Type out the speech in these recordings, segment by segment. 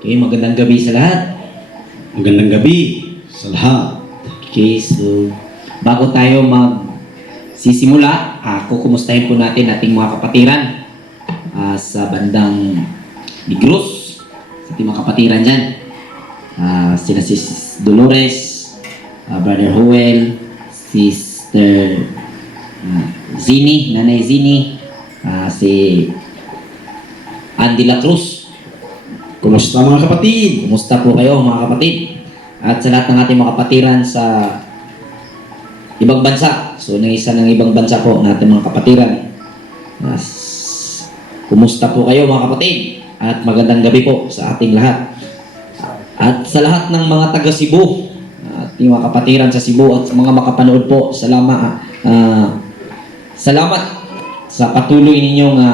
Okay, magandang gabi sa lahat. Magandang gabi sa lahat. Okay, so bago tayo magsisimula, kukumustahin po natin ating mga kapatiran sa bandang Negros, sa ating mga kapatiran dyan. Sina Sis Dolores, Brother Joel, Sister Zini, Nanay Zini, si Andy La Cruz. Kumusta mga kapatid? Kumusta po kayo mga kapatid? At sa lahat ng ating mga kapatiran sa ibang bansa. So, isa ng ibang bansa po ng ating mga kapatiran. Kumusta po kayo mga kapatid? At magandang gabi po sa ating lahat. At sa lahat ng mga taga Cebu, ating mga kapatiran sa Cebu at sa mga makapanood po, salamat sa patuloy ninyong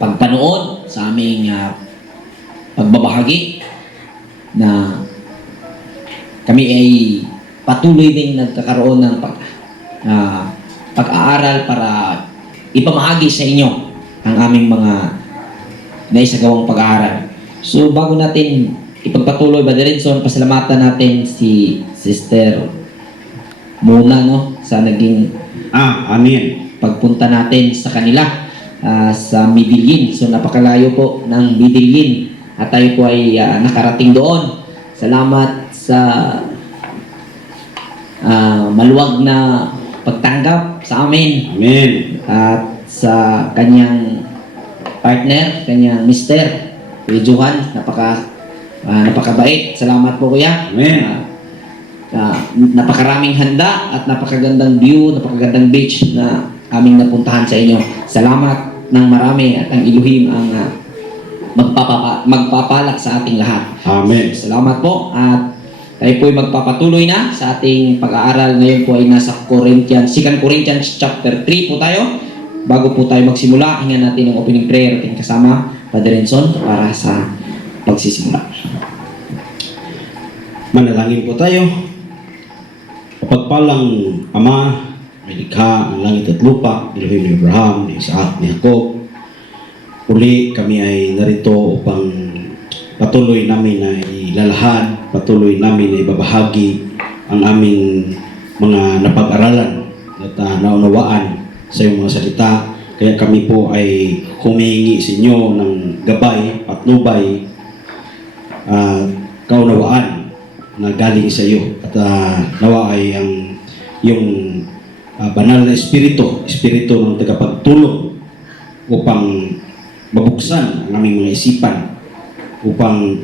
pagpanood sa aming pagbabahagi na kami ay patuloy din nagkakaroon ng pag-aaral para ipamahagi sa inyo ang aming mga naisagawang pag-aaral. So bago natin ipagpatuloy, Brother Renson, pasalamatan natin si Sister Mona sa naging amen. pagpunta natin sa kanila sa Medellin. So napakalayo po ng Medellin at tayo po ay nakarating doon. Salamat sa maluwag na pagtanggap sa amin. Amen. At sa kanyang partner, kanyang mister, Kuya Johan, napakabait. Salamat po kuya. Amen. Napakaraming handa at napakagandang view, napakagandang beach na aming napuntahan sa inyo. Salamat ng marami at ang Elohim ang magpapala sa ating lahat. Amen. Salamat po at tayo po ay magpapatuloy na sa ating pag-aaral. Ngayon po ay nasa 2 Corinthians chapter 3 po tayo. Bago po tayo magsimula, hingan natin ang opening prayer ating kasama, Brother Renson, para sa pagsisimula. Manalangin po tayo. Kapagpalang Ama, may likha ang langit at lupa, Elohim ni Abraham, ni Isaac, ni Jacob. Uli kami ay narito upang patuloy namin na ilalahad, patuloy namin na ibabahagi ang aming mga napag-aralan at naunawaan sa iyong mga salita. Kaya kami po ay humihingi sa inyo ng gabay, patnubay, kaunawaan na galing sa iyo. At nawa ay ang yung banal na espiritu ng tagapagtulong upang mabuksan ang aming mga isipan, upang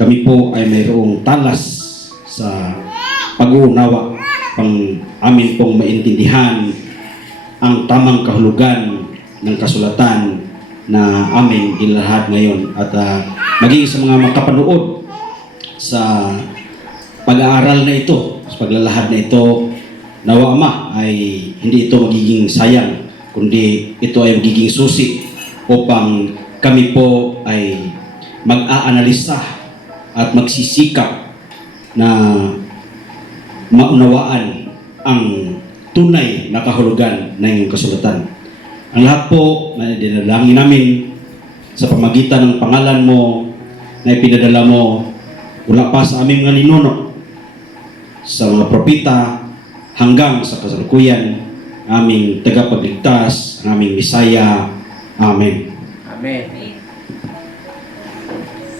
kami po ay mayroong talas sa pag-uunawa, pang amin pong maintindihan ang tamang kahulugan ng kasulatan na amin ilahad ngayon, at maging sa mga makapanood sa pag-aaral na ito, sa paglalahad na ito, nawa Ama, ay hindi ito magiging sayang, kundi ito ay magiging susi upang kami po ay mag-aanalisa at magsisikap na maunawaan ang tunay na kahulugan ng iyong kasulatan. Ang lahat po na dinalangin namin sa pamagitan ng pangalan mo na ipinadala mo mula pa sa aming mga ninuno, sa mga propita, hanggang sa kasalukuyan, aming tagapagligtas, aming Misaya. Amen. Amen.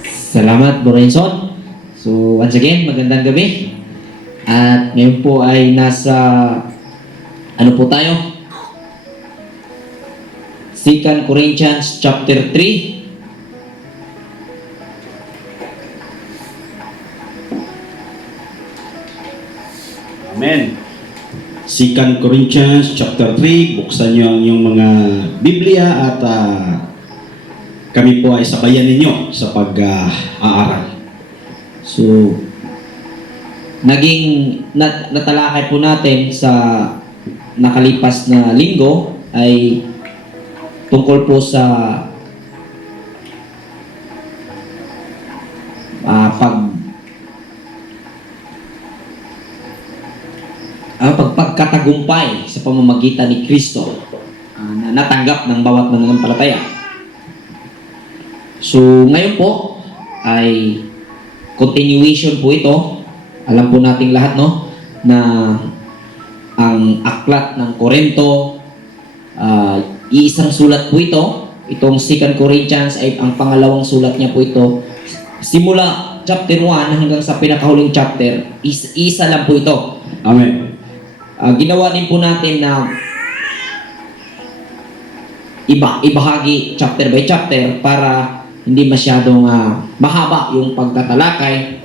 Salamat, Brother Renson. So, once again, magandang gabi. At ngayon po ay nasa, ano po tayo? 2 Corinthians chapter 3. Amen. 2 Corinthians chapter 3, buksan niyo ang inyong mga Biblia at kami po ay sabayan ninyo sa pag-aaral. So, natalakay po natin sa nakalipas na linggo ay tungkol po sa pagkatagumpay sa pamamagitan ni Kristo na natanggap ng bawat mananampalataya. So, ngayon po, ay continuation po ito. Alam po nating lahat, no, na ang aklat ng Korinto, iisang sulat po ito. Itong 2 Corinthians ay ang pangalawang sulat niya po ito. Simula chapter 1 hanggang sa pinakahuling chapter, isa lang po ito. Amen. Ginawa din po natin na ibahagi chapter by chapter para hindi masyadong mahaba yung pagtatalakay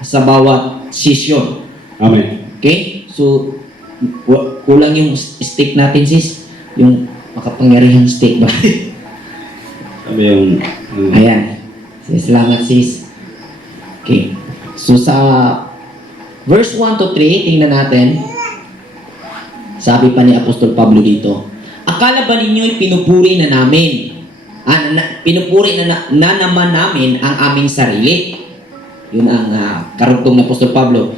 sa bawat session. Amen. Okay? So, kulang yung stick natin, sis. Yung makapangyarihang stick ba? Sabi yung... Ayan. Salamat, sis. Okay. So, sa verse 1 to 3, tingnan natin. Sabi pa ni Apostol Pablo dito, akala ba ninyo'y pinupuri na namin? Pinupuri na naman namin ang aming sarili? Yun ang karugtong ng Apostol Pablo.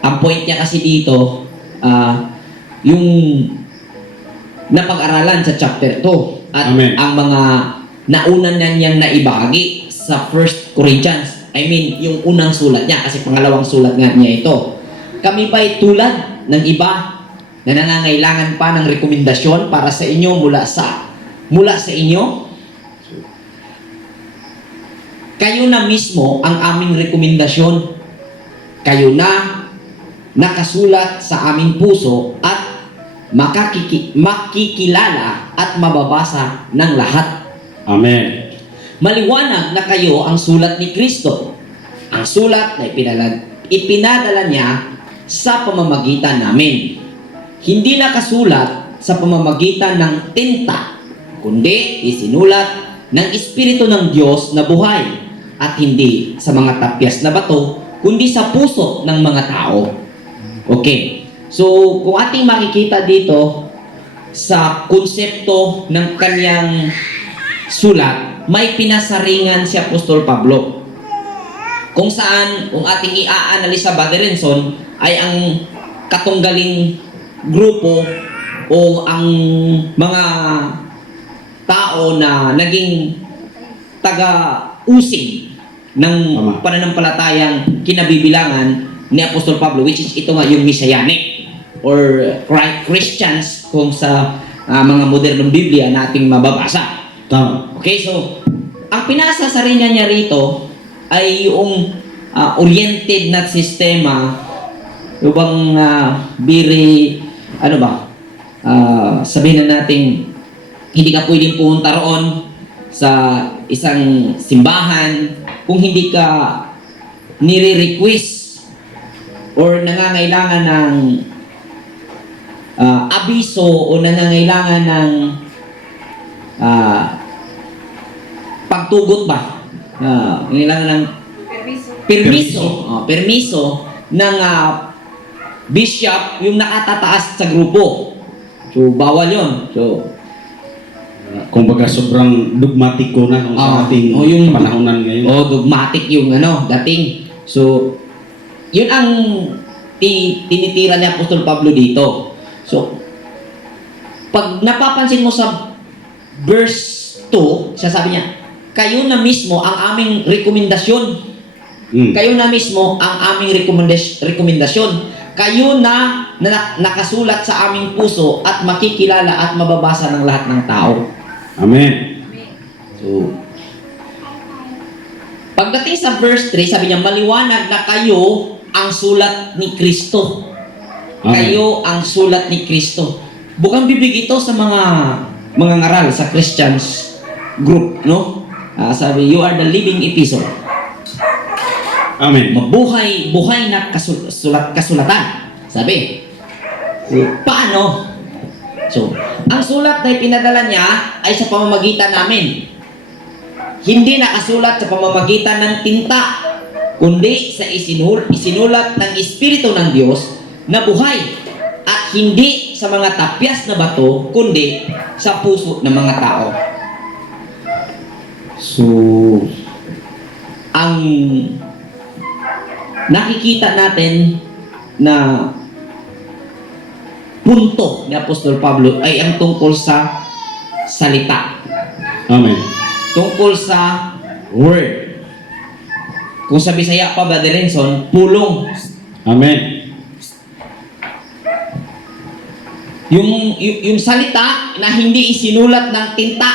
Ang point niya kasi dito, yung napag-aralan sa chapter 2 at Amen. ang mga nauna na niyang naibahagi sa 1 Corinthians. I mean, yung unang sulat niya kasi pangalawang sulat nga niya ito. Kami ba'y tulad ng iba na nangangailangan pa ng rekomendasyon para sa inyo mula sa inyo? Kayo na mismo ang aming rekomendasyon. Kayo na nakasulat sa aming puso at makikilala at mababasa ng lahat. Amen. Maliwanag na kayo ang sulat ni Kristo. Ang sulat na ipinadala niya sa pamamagitan namin. Hindi nakasulat sa pamamagitan ng tinta, kundi isinulat ng Espiritu ng Diyos na buhay at hindi sa mga tapyas na bato, kundi sa puso ng mga tao. Okay. So, kung ating makikita dito sa konsepto ng kanyang sulat, may pinasaringan si Apostol Pablo. Kung saan, kung ating i-aanalisa ba, Renson, ay ang katunggaling grupo o ang mga tao na naging taga-usig ng pananampalatayang kinabibilangan ni Apostol Pablo, which is ito nga yung Messianic or Christians kung sa mga modernong Biblia nating mababasa. Tama. Okay, so ang pinasasaringan niya rito ay yung oriented na sistema, yung bang sabihin na natin hindi ka pwedeng pumunta roon sa isang simbahan kung hindi ka nire-request or nangangailangan ng abiso o nangangailangan ng pagtugot ba? Nangangailangan ng permiso ng bishop yung nakatataas sa grupo. So, bawal yun. So, Kumbaga sobrang dogmatiko na kung sa ating yung panahonan ngayon. dogmatic yung dating. So, yun ang tinitira ni Apostol Pablo dito. So, pag napapansin mo sa verse 2, sasabi niya, kayo na mismo ang aming rekomendasyon. Kayo na mismo ang aming rekomendasyon. Kayo na nakasulat sa aming puso at makikilala at mababasa ng lahat ng tao. Amen. So, pagdating sa verse 3, sabi niya, maliwanag na kayo ang sulat ni Kristo. Amen. Kayo ang sulat ni Kristo. Bukang bibig ito sa mga ngaral sa Christians group, no? Sabi, you are the living epistle. Amen. Buhay na kasulatan. Sabi. Paano? So, ang sulat na ipinadala niya ay sa pamamagitan namin. Hindi nakasulat sa pamamagitan ng tinta, kundi sa isinulat ng Espiritu ng Diyos na buhay at hindi sa mga tapyas na bato, kundi sa puso ng mga tao. So, ang nakikita natin na punto ni Apostol Pablo ay ang tungkol sa salita. Amen. Tungkol sa word. Kung sa Bisaya pa, Brother Renson, pulong. Amen. Yung salita na hindi isinulat ng tinta.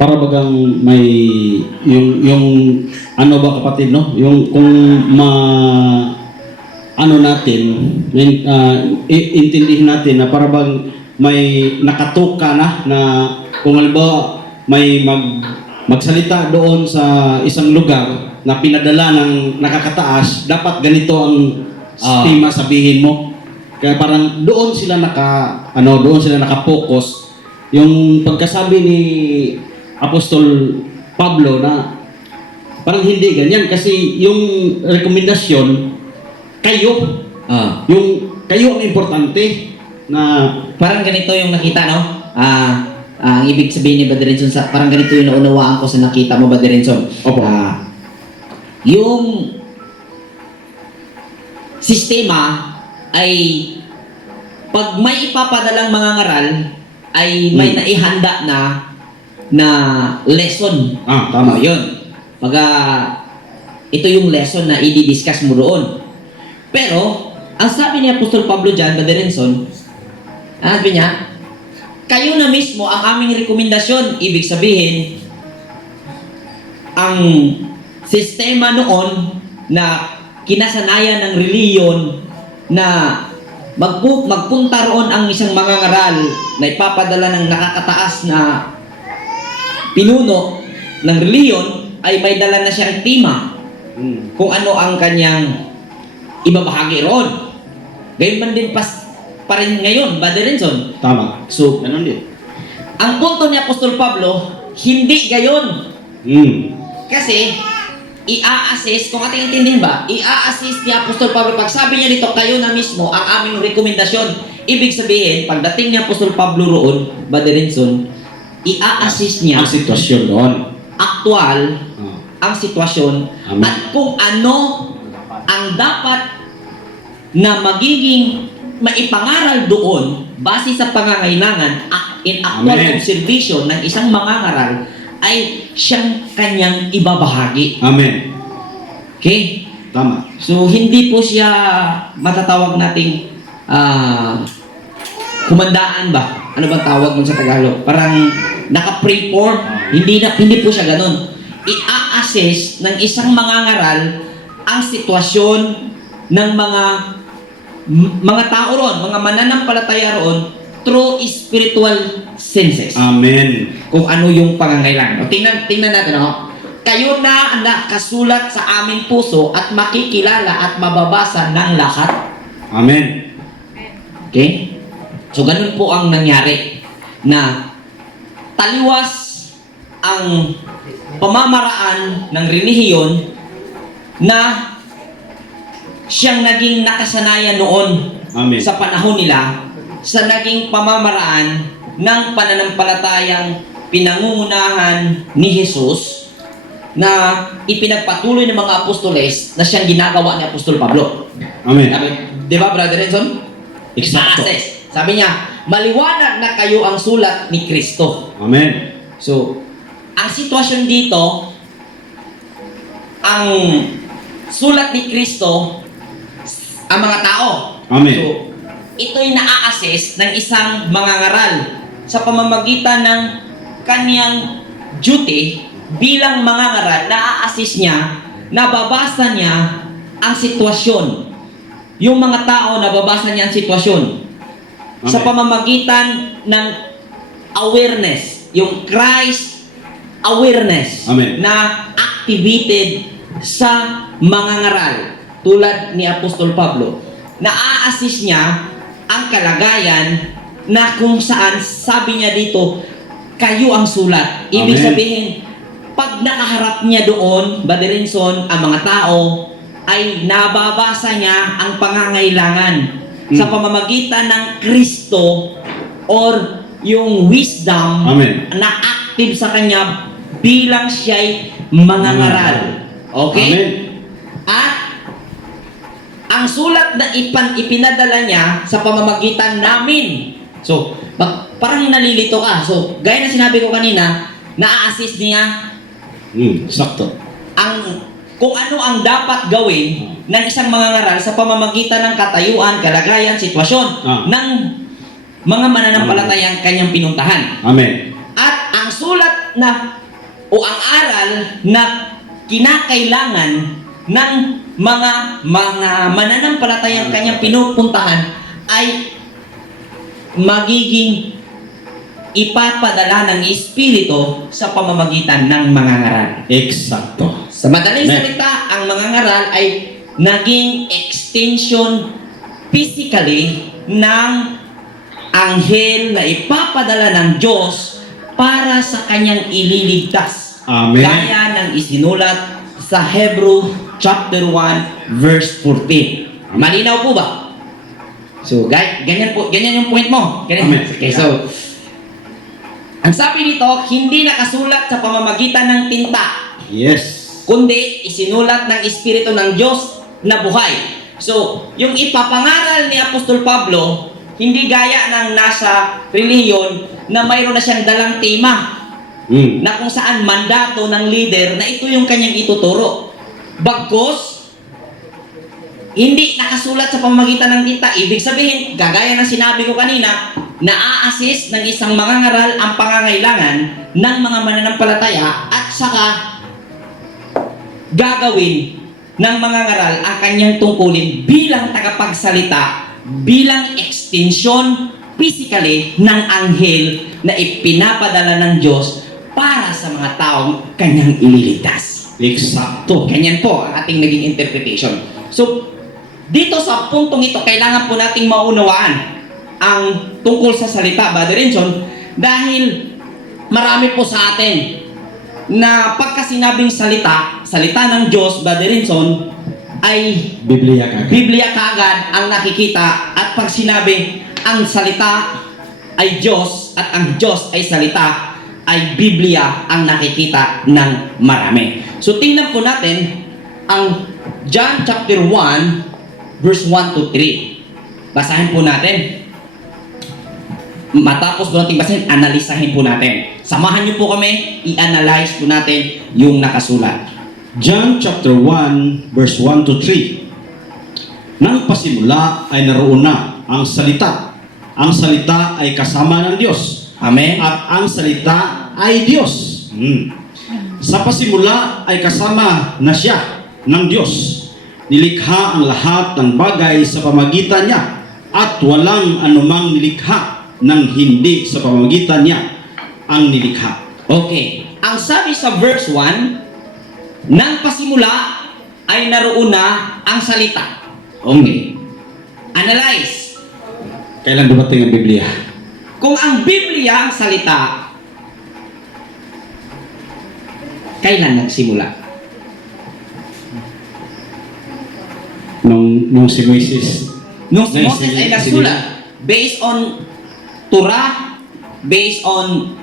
Para bagang may yung ano ba kapatid, no? Yung kung ano natin, intindihin natin na para bang may nakatuka na kung halimbawa may magsalita doon sa isang lugar na pinadala ng nakakataas, dapat ganito ang tema sabihin mo. Kaya parang doon sila naka-focus. Yung pagkasabi ni Apostol Pablo na parang hindi ganyan kasi yung rekomendasyon kayo ang importante na Parang ganito yung nakita, no? Ang ibig sabihin ni Brother Renson, parang ganito yung naunawaan ko sa nakita mo, Brother Renson. Opo. Yung sistema ay pag may ipapadalang mga ngaral ay may naihanda na lesson. Tama. Yun. Ito yung lesson na i-discuss mo doon. Pero, ang sabi ni Apostol Pablo dyan, Brother Renson, sabi niya, kayo na mismo ang aming rekomendasyon. Ibig sabihin, ang sistema noon na kinasanayan ng reliyon na magpunta roon ang isang mangangaral na ipapadala ng nakakataas na pinuno ng reliyon ay may dala na siyang tema kung ano ang kanyang ibabahagi roon. Gayun man din pa rin ngayon, Brother Renson. Tama. So, Ganun din. ang punto ni Apostol Pablo, hindi gayon. Kasi, i-a-assist, kung ating intindihin ba, i-a-assist ni Apostol Pablo, pag sabi niya dito, kayo na mismo ang aming rekomendasyon. Ibig sabihin, pagdating ni Apostol Pablo roon, Brother Renson, i-a-assist niya Ang sitwasyon doon. aktual ang sitwasyon Amen. at kung ano ang dapat na magiging maipangaral doon base sa pangangailangan in actual Amen. observation ng isang mangangaral ay siyang kanyang ibabahagi. Amen. Okay? Tama. So, hindi po siya matatawag nating kumandaan ba? Ano bang tawag nun sa Tagalog? Parang naka-pray for? Hindi po siya ganun. I-assess ng isang mangangaral ang sitwasyon ng mga tao ron, mga mananampalataya ron through spiritual senses. Amen. Kung ano yung pangangailangan. O, tingnan natin, no? Kayo na ang nakasulat sa aming puso at makikilala at mababasa ng lahat. Amen. Okay? So, ganun po ang nangyari na taliwas ang pamamaraan ng relihiyon na siyang naging nakasanayan noon Amen. sa panahon nila sa naging pamamaraan ng pananampalatayang pinangungunahan ni Jesus na ipinagpatuloy ng mga apostoles na siyang ginagawa ni Apostol Pablo. Amen. Di ba, Brother Renson? Exacto. Access. Sabi niya, maliwanag na kayo ang sulat ni Kristo. Amen. So, ang sitwasyon dito, ang sulat ni Kristo, ang mga tao. Amen. So, ito'y na-assess ng isang mangangaral sa pamamagitan ng kanyang duty bilang mangangaral. Na-assess niya, nababasa niya ang sitwasyon. Yung mga tao, nababasa niya ang sitwasyon. Sa Amen. pamamagitan ng awareness, yung Christ awareness Amen. na activated sa mangangaral tulad ni Apostol Pablo. Na-a-assist niya ang kalagayan na kung saan sabi niya dito, kayo ang sulat. Ibig Amen. sabihin, pag nakaharap niya doon, Brother Renson, ang mga tao, ay nababasa niya ang pangangailangan sa pamamagitan ng Kristo or yung wisdom Amen. na active sa kanya bilang siya'y mangangaral. Okay? Amen. At ang sulat na ipinadala niya sa pamamagitan namin. So, parang nalilito ka. So, gaya na sinabi ko kanina, na-assist niya Sakto. kung ano ang dapat gawin ng isang mangangaral sa pamamagitan ng katayuan, kalagayan, sitwasyon ng mga mananampalatayang kanyang pinuntahan. Amen. At ang sulat na o ang aral na kinakailangan ng mga mananampalatayang kanyang pinupuntahan ay magiging ipapadala ng Espiritu sa pamamagitan ng mangangaral. Eksakto. Sa madaling Amen. salita, ang mangangaral ay naging extension physically ng anghel na ipapadala ng Diyos para sa kanyang ililigtas. Amen. Gaya ng isinulat sa Hebrew chapter 1 verse 14. Malinaw po ba? So, ganyan yung point mo. Ganyan. Amen. Okay, so ang sabi dito, hindi nakasulat sa pamamagitan ng tinta, Yes. kundi isinulat ng Espiritu ng Diyos na buhay. So, yung ipapangaral ni Apostol Pablo, hindi gaya ng nasa reliyon na mayroon na siyang dalang tema na kung saan mandato ng leader na ito yung kanyang ituturo. Bagkus, hindi nakasulat sa pamamagitan ng tinta. Ibig sabihin, gagaya ng sinabi ko kanina, na-a-assist ng isang mangangaral ang pangangailangan ng mga mananampalataya at saka gagawin ng mangangaral ang kanyang tungkulin bilang tagapagsalita, bilang extension physically ng anghel na ipinapadala ng Diyos para sa mga taong kanyang ililigtas. Eksakto. Ganyan po ang ating naging interpretation. So, dito sa puntong ito, kailangan po nating maunawaan ang tungkol sa salita, Brother Renson, dahil marami po sa atin na pagka sinabing salita ng Diyos, Brother Renson, ay Biblia kagad. Biblia kaagad ang nakikita, at pag sinabi ang salita ay Diyos at ang Diyos ay salita, ay Biblia ang nakikita ng marami. So tingnan po natin ang John chapter 1 verse 1 to 3. Basahin po natin. Matapos po natin basahin, analisahin po natin. Samahan niyo po kami, i-analyze po natin yung nakasulat. John chapter 1 verse 1 to 3. Nang pasimula ay naroon na ang salita. Ang salita ay kasama ng Diyos. Amen? At ang salita ay Diyos. Sa pasimula ay kasama na siya ng Diyos. Nilikha ang lahat ng bagay sa pamagitan niya, at walang anumang nilikha nang hindi sa pamamagitan niya ang nilikha. Okay. Ang sabi sa verse 1, nang pasimula ay naroon na ang salita. Okay. Analyze. Kailan dumating ang Biblia? Kung ang Biblia ang salita, kailan nagsimula? Nung si Moises. Nung si Nay, Moses sige, ay nagsulat, based on Torah, based on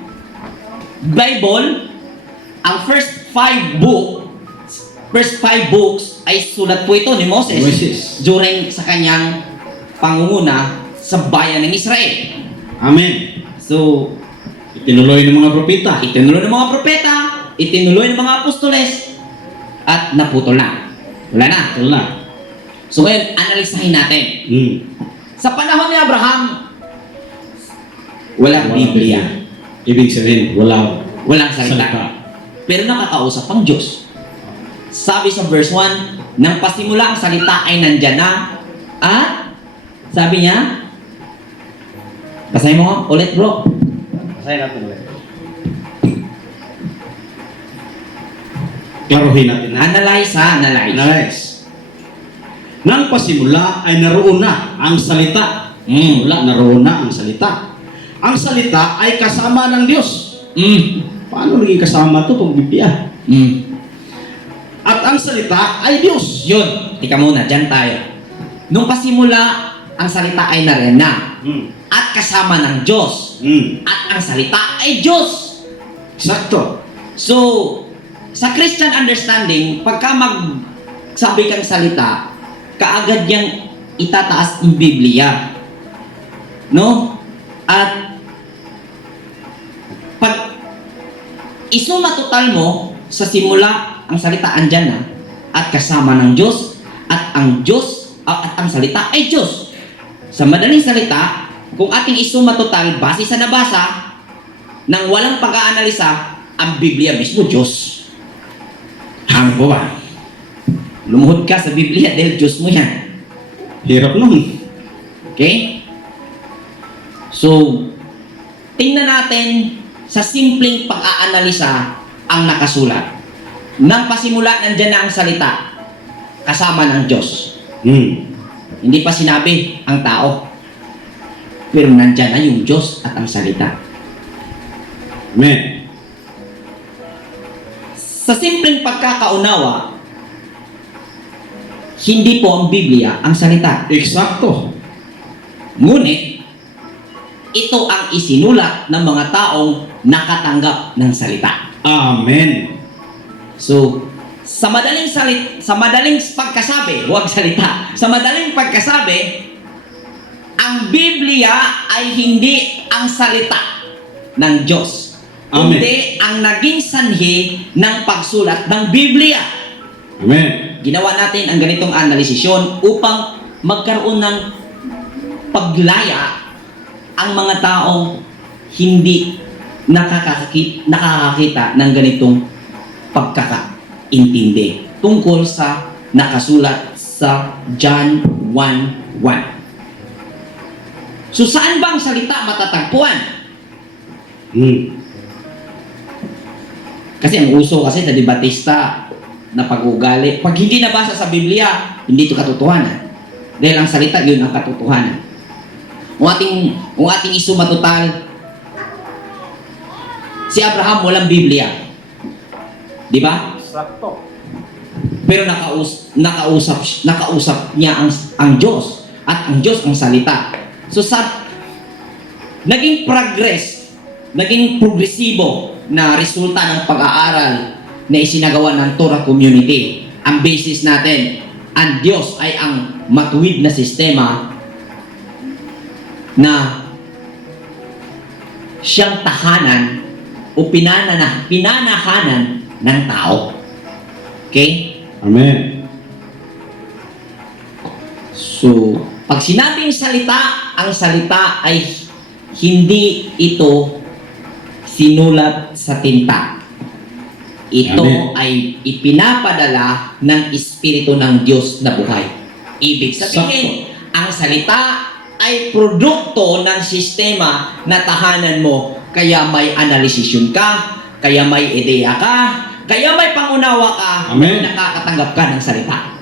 Bible, ang first five books ay sulat po ito ni Moses during sa kanyang pangunguna sa bayan ng Israel. Amen. So, Itinuloy ng mga propeta. itinuloy ng mga propeta, itinuloy ng mga apostoles, at naputol na. Wala na. Wala. So ngayon, analisahin natin. Sa panahon ni Abraham, walang Biblia. Ibig sabihin, Walang salita. Pero nakakausap ang Diyos. Sabi sa verse 1, nang pasimula ang salita ay nandyan na, at sabi niya, basahin mo ulit bro. Basahin natin ulit. Klaruhin natin. Analyze ha, analyze. Nice. Nang pasimula ay naroon na ang salita. Naroon na ang salita. Ang salita ay kasama ng Diyos. Paano naging kasama ito pag Biblia? At ang salita ay Diyos. Yun, tika muna, dyan tayo. Nung pasimula, ang salita ay nariyan na. At kasama ng Diyos. At ang salita ay Diyos. Sakto. So, sa Christian understanding, pagka magsabi kang salita, kaagad yang itataas ang Biblia. No? At pag isuma total mo sa simula, ang salita andyan na, at kasama ng Diyos, at ang Diyos, at ang salita ay Diyos. Sa madaling salita, kung ating isuma total, base sa nabasa, nang walang pag-aanalisa, ang Biblia mismo, Diyos. Ang ba? Lumuhod ka sa Biblia dahil Diyos mo yan. Hirap nun. Okay? So, tingnan natin sa simpleng pag-aanalisa ang nakasulat. Nang pasimula, nandyan na ang salita, kasama ng Diyos. Hindi pa sinabi ang tao. Pero nandyan na yung Diyos at ang salita. Amen. Sa simpleng pagkakaunawa, hindi po ang Biblia ang salita. Eksakto. Ngunit, ito ang isinulat ng mga taong nakatanggap ng salita. Amen. So, sa madaling pagkasabi, huwag salita. Sa madaling pagkasabi, ang Biblia ay hindi ang salita ng Diyos. Amen. Kundi ang naging sanhi ng pagsulat ng Biblia. Amen. Ginawa natin ang ganitong analisisyon upang magkaroon ng paglaya ang mga taong hindi nakakakita ng ganitong pagkakaintindi tungkol sa nakasulat sa John 1:1. So saan ba ang salita matatagpuan? Kasi ang uso kasi sa debatista na pag-ugali, pag hindi nabasa sa Biblia, hindi ito katotohanan. Dahil ang salita, yun ang katotohanan. Kung ating isuma total, si Abraham walang Biblia. Di ba? Sakto. Pero nakausap niya ang Diyos. At ang Diyos ang salita. So naging progresibo na resulta ng pag-aaral na isinagawa ng Torah community. Ang basis natin, ang Diyos ay ang matuwid na sistema na siyang tahanan o pinanahanan ng tao. Okay? Amen. So, pag sinabing salita, ang salita ay hindi ito sinulat sa tinta. Ito Amen. ay ipinapadala ng Espiritu ng Diyos na buhay. Ibig sabihin, ang salita ay produkto ng sistema na tahanan mo. Kaya may analisisyon ka, kaya may ideya ka, kaya may pangunawa ka, Amen. nakakatanggap ka ng salita.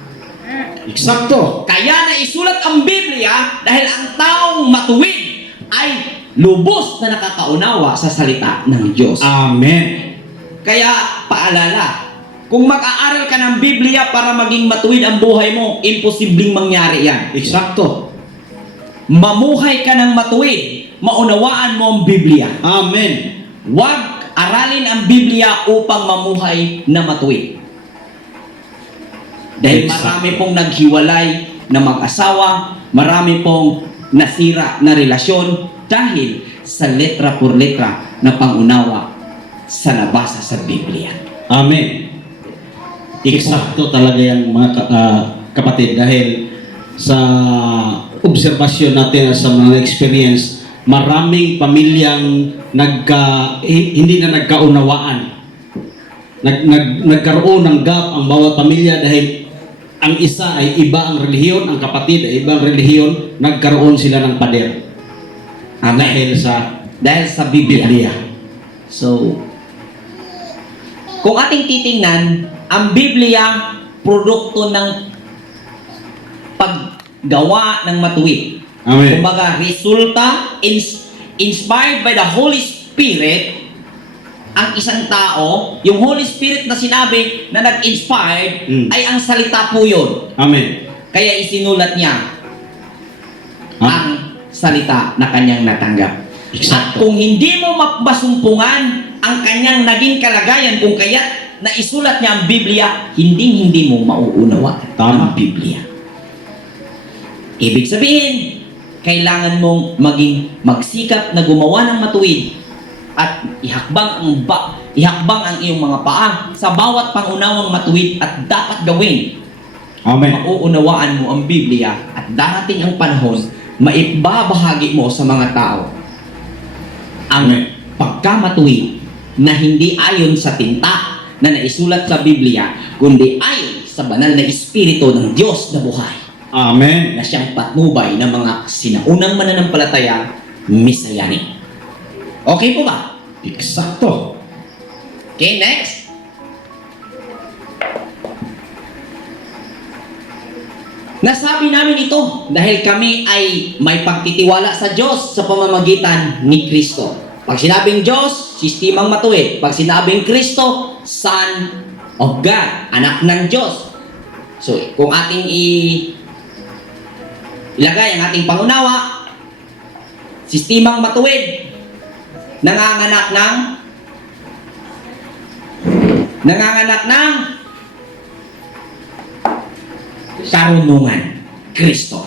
Eksakto. Kaya naisulat ang Biblia dahil ang taong matuwid ay lubos na nakakaunawa sa salita ng Diyos. Amen. Kaya paalala, kung mag-aaral ka ng Biblia para maging matuwid ang buhay mo, imposibleng mangyari yan. Eksakto. Mamuhay ka ng matuwid, maunawaan mo ang Biblia. Amen. Huwag aralin ang Biblia upang mamuhay na matuwid. Dahil marami pong naghiwalay na mag-asawa, marami pong nasira na relasyon dahil sa letra por letra na pangunawa sa nabasa sa Biblia. Amen. Eksakto talaga yung mga kapatid dahil sa obserbasyon natin sa mga experience, maraming pamilyang hindi na nagkaunawaan. Nagkaroon ng gap ang bawat pamilya dahil ang isa ay iba ang relihiyon, ang kapatid ay ibang relihiyon, nagkaroon sila ng pader. Amen. Dahil sa Biblia. Biblia. So, kung ating titingnan, ang Biblia, produkto ng paggawa ng matuwid. Amen. Kumbaga, resulta, inspired by the Holy Spirit, ang isang tao, yung Holy Spirit na sinabi na nag-inspired, ay ang salita po yun. Amen. Kaya isinulat niya ang salita na kanyang natanggap. At Eksakto. kung hindi mo masumpungan ang kanyang naging kalagayan kung kaya na isulat niya ang Biblia, hindi mo mauunawa Tama. ang Biblia. Ibig sabihin, kailangan mong magsikap na gumawa ng matuwid at ihakbang ang iyong mga paa sa bawat pangunawang matuwid at dapat gawin. Amen. Mauunawaan mo ang Biblia at darating ang panahon, maibabahagi mo sa mga tao ang pagkamatuwid na hindi ayon sa tinta na naisulat sa Biblia, kundi ayon sa banal na Espiritu ng Diyos na buhay, Amen. na siyang patnubay ng mga sinaunang mananampalataya, Misayani. Okay po ba? Eksakto. Okay, next. Nasabi namin ito dahil kami ay may pagtitiwala sa Diyos sa pamamagitan ni Kristo. Pag sinabing Diyos, sistemang matuwid. Pag sinabing Kristo, Son of God, anak ng Diyos. So, kung ating ilagay ang ating pangunawa, sistemang matuwid, nanganganak ng karunungan, Kristo.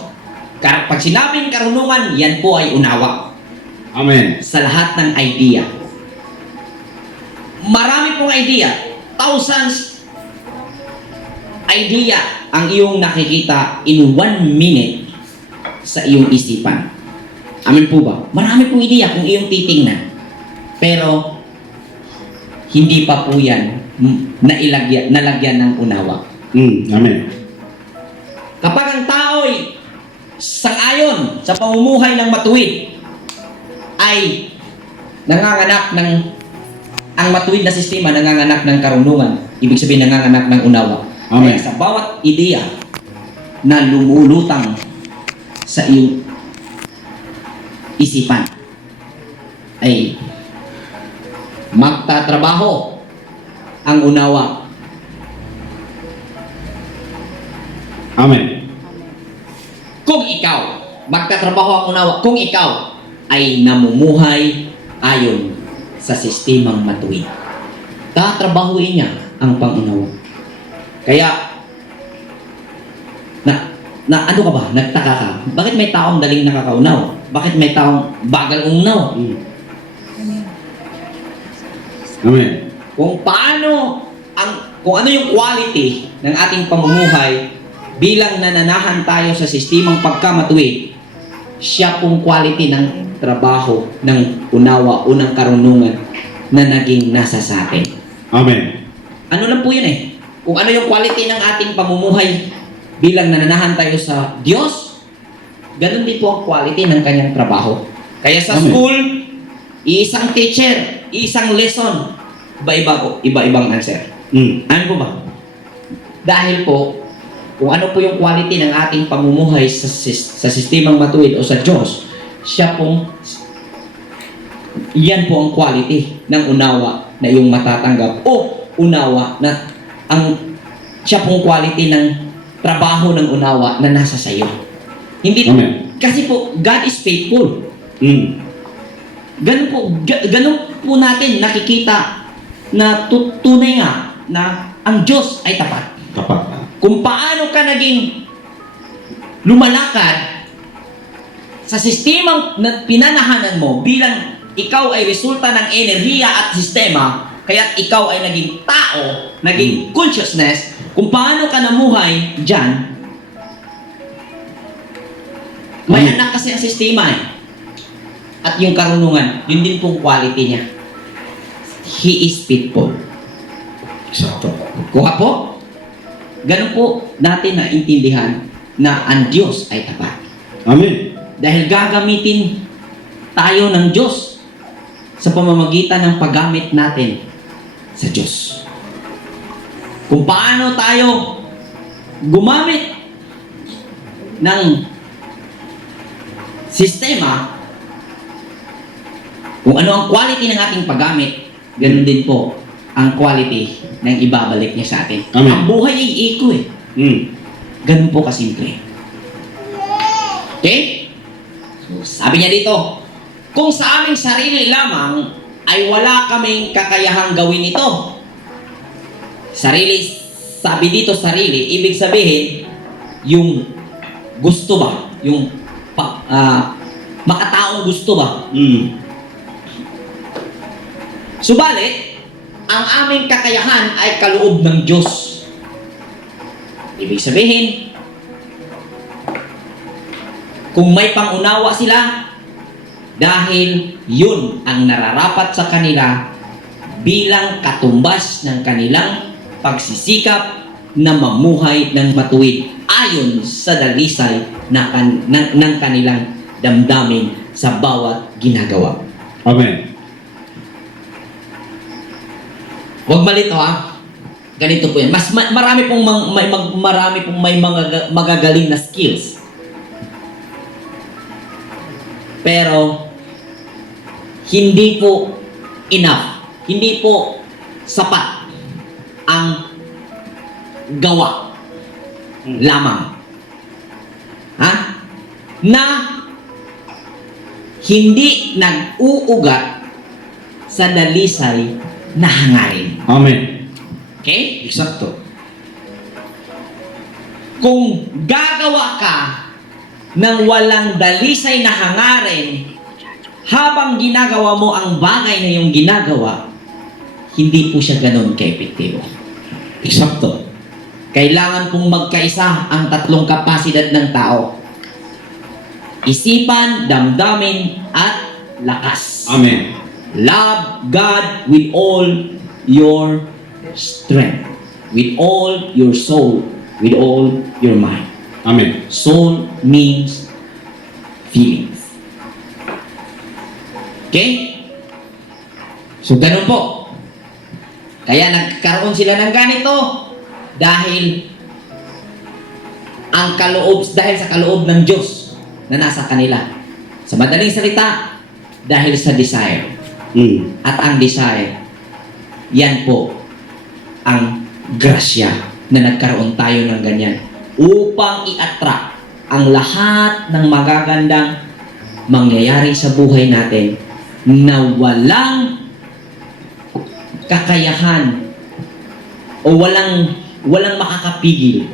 Pag sinabing karunungan, yan po ay unawa Amen. sa lahat ng idea. Marami pong idea, thousands idea ang iyong nakikita in 1 minute sa iyong isipan. Amen po ba? Marami pong idea kung iyong titingnan. Pero hindi pa po yan nalagyan ng unawa. Amen. Kapag ang tao'y sangayon sa pamumuhay ng matuwid, ay nanganganak ng, ang matuwid na sistema nanganganak ng karunungan, ibig sabihin nanganganak ng unawa. Amen. Kaya sa bawat ideya na lumulutang sa iyong isipan, ay magtatrabaho ang unawa. Amen. Kung ikaw, magtatrabaho ang unawa, kung ikaw ay namumuhay ayon sa sistemang matuwid, tatrabahuin niya ang pangunawa. Kaya, ano ka ba? Nagtaka ka? Bakit may taong daling nakakaunaw? Bakit may taong bagal umunaw? Amen. Kung ano yung quality ng ating pamumuhay bilang nananahan tayo sa sistemang pagkamatuwid, siya pong quality ng trabaho, ng unawa o ng karunungan na naging nasa sa atin. Amen. Ano lang po yun eh. Kung ano yung quality ng ating pamumuhay bilang nananahan tayo sa Diyos, ganun din po ang quality ng kanyang trabaho. Kaya sa Amen. school, isang teacher, isang lesson, iba-ibang answer. Ano po ba? Dahil po, kung ano po yung quality ng ating pamumuhay sa sistemang matuwid o sa Diyos, yan po ang quality ng unawa na iyong matatanggap o unawa na siya pong quality ng trabaho ng unawa na nasa sayo. Hindi po, Amen. kasi po, God is faithful. Ganun po natin nakikita na tunay nga na ang Diyos ay tapat. Tapat. Kung paano ka naging lumalakad sa sistemang na pinanahanan mo bilang ikaw ay resulta ng enerhiya at sistema, kaya ikaw ay naging tao, naging consciousness, kung paano ka namuhay dyan, may anak kasi ang sistema eh. At yung karunungan, yun din pong quality niya. He is faithful. Eksakto. Kuha po, ganun po natin na intindihan na ang Diyos ay tapat. Amen. Dahil gagamitin tayo ng Diyos sa pamamagitan ng paggamit natin sa Diyos. Kung paano tayo gumamit ng sistema, kung ano ang quality ng ating paggamit, ganun din po ang quality ng ibabalik niya sa atin. Amen. Ang buhay ay iko eh. Ganun po kasimple. Okay? So, sabi niya dito, kung sa aming sarili lamang ay wala kaming kakayahang gawin ito. Sarili, sabi dito sarili, ibig sabihin, yung gusto ba? Yung makataong gusto ba? Subalit, ang aming kakayahan ay kaloob ng Diyos. Ibig sabihin, kung may pangunawa sila, dahil yun ang nararapat sa kanila bilang katumbas ng kanilang pagsisikap na mamuhay ng matuwid ayon sa dalisay ng kanilang damdamin sa bawat ginagawa. Amen. Huwag malito ha. Ganito po yan. Marami pong may mga magagaling na skills. Pero hindi po enough. Hindi po sapat ang gawa lamang. Ha? Na hindi nag-uugat sa dalisay na hangarin. Amen. Okay? Eksakto. Kung gagawa ka ng walang dalisay na hangarin habang ginagawa mo ang bagay na yung ginagawa, hindi po siya ganun ka-epektibo. Eksakto. Kailangan pong magkaisa ang tatlong kapasidad ng tao. Isipan, damdamin, at lakas. Amen. Love God with all your strength, with all your soul, with all your mind. Amen. Soul means feelings. Okay? So, ganun po. Kaya nagkaroon sila ng ganito dahil dahil sa kaloob ng Diyos na nasa kanila. Sa madaling salita, dahil sa desire. At ang desire, yan po ang grasya na nagkaroon tayo ng ganyan upang i-attract ang lahat ng magagandang mangyayari sa buhay natin na walang kakayahan o walang makakapigil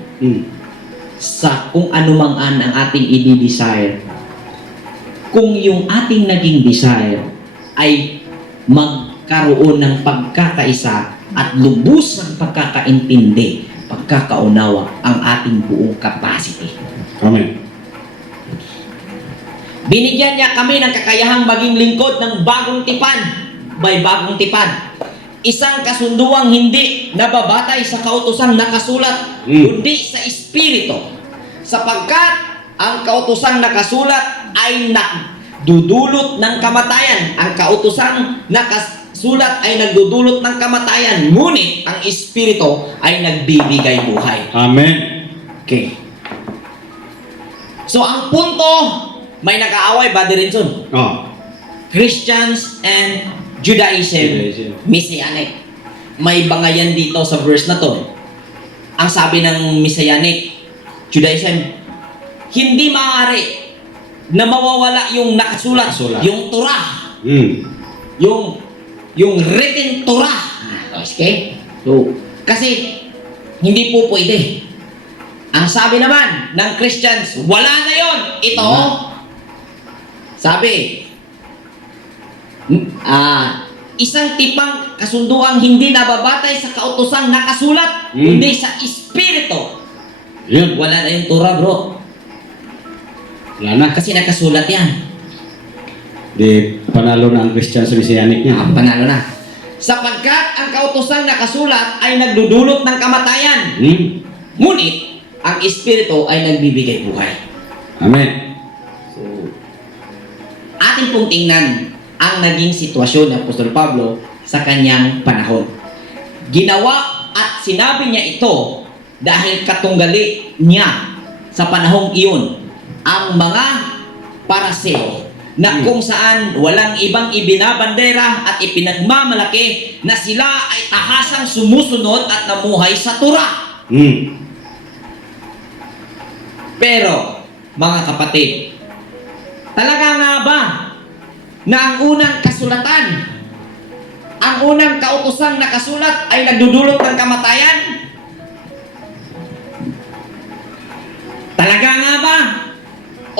sa kung anumang ang ating i-desire. Kung yung ating naging desire ay magkaroon ng pagkakaisa at lubos ng pagkakaintindi, pagkakaunawa ang ating buong capacity. Amen. Binigyan niya kami ng kakayahang maging lingkod ng bagong tipan. By bagong tipan. Isang kasunduang hindi nababatay sa kautosang nakasulat, kundi sa Espiritu. Sapagkat ang kautosang nakasulat ay nagdudulot ng kamatayan. Ang kautosang nakasulat ay nagdudulot ng kamatayan. Ngunit ang Espiritu ay nagbibigay buhay. Amen. Okay. So ang punto, may nag-aaway, Brother Rinson. Oh. Christians and Judaism. Messianic. May bangayan dito sa verse na to. Ang sabi ng Messianic Judaism, hindi maaari na mawawala yung nakasulat, yung Torah. Yung written Torah. Okay? So, kasi hindi po pwede. Ang sabi naman ng Christians, wala na yon. Ito, sabi, isang tipang kasunduang hindi nababatay sa kautosang nakasulat, kundi sa Espiritu. Yun. Wala na yung Torah, bro. Wala na. Kasi nakasulat yan. Di panalo na ang Christian sa Messianic niya. Panalo na. Sapagkat ang kautosang nakasulat ay nagdudulot ng kamatayan. Ngunit, ang Espiritu ay nagbibigay buhay. Amen. So, atin pong tingnan ang naging sitwasyon ng Apostol Pablo sa kanyang panahon. Ginawa at sinabi niya ito dahil katunggali niya sa panahong iyon ang mga Pariseo na kung saan walang ibang ibinabandera at ipinagmamalaki na sila ay tahasang sumusunod at namuhay sa Torah. Pero, mga kapatid, talaga nga ba na ang unang kasulatan, ang unang kautosang nakasulat ay nagdudulot ng kamatayan? Talaga nga ba?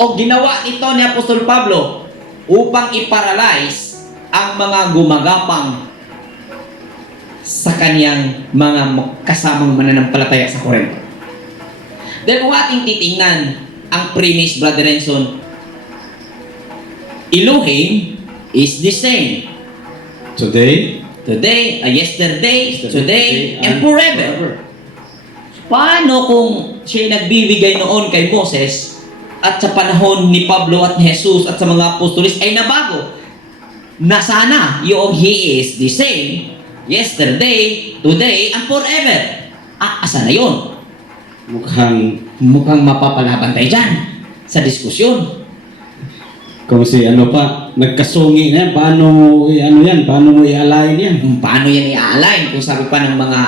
O ginawa ito ni Apostol Pablo upang iparalyze ang mga gumagapang sa kanyang mga kasamang mananampalataya sa Corinto. Dahil kung ating titingnan ang premise, Brother Renson, Elohim is the same. Today, Yesterday, today, and forever. Paano kung siya nagbibigay noon kay Moses at sa panahon ni Pablo at ni Jesus at sa mga apostolis ay nabago? Na sana yung He is the same yesterday, today, and forever. Asa na yun? Mukhang mapapalaban tayo dyan sa diskusyon. kung si nagkasungi na yan, paano mo i-align yan? Paano yan i-align kung sabi pa ng mga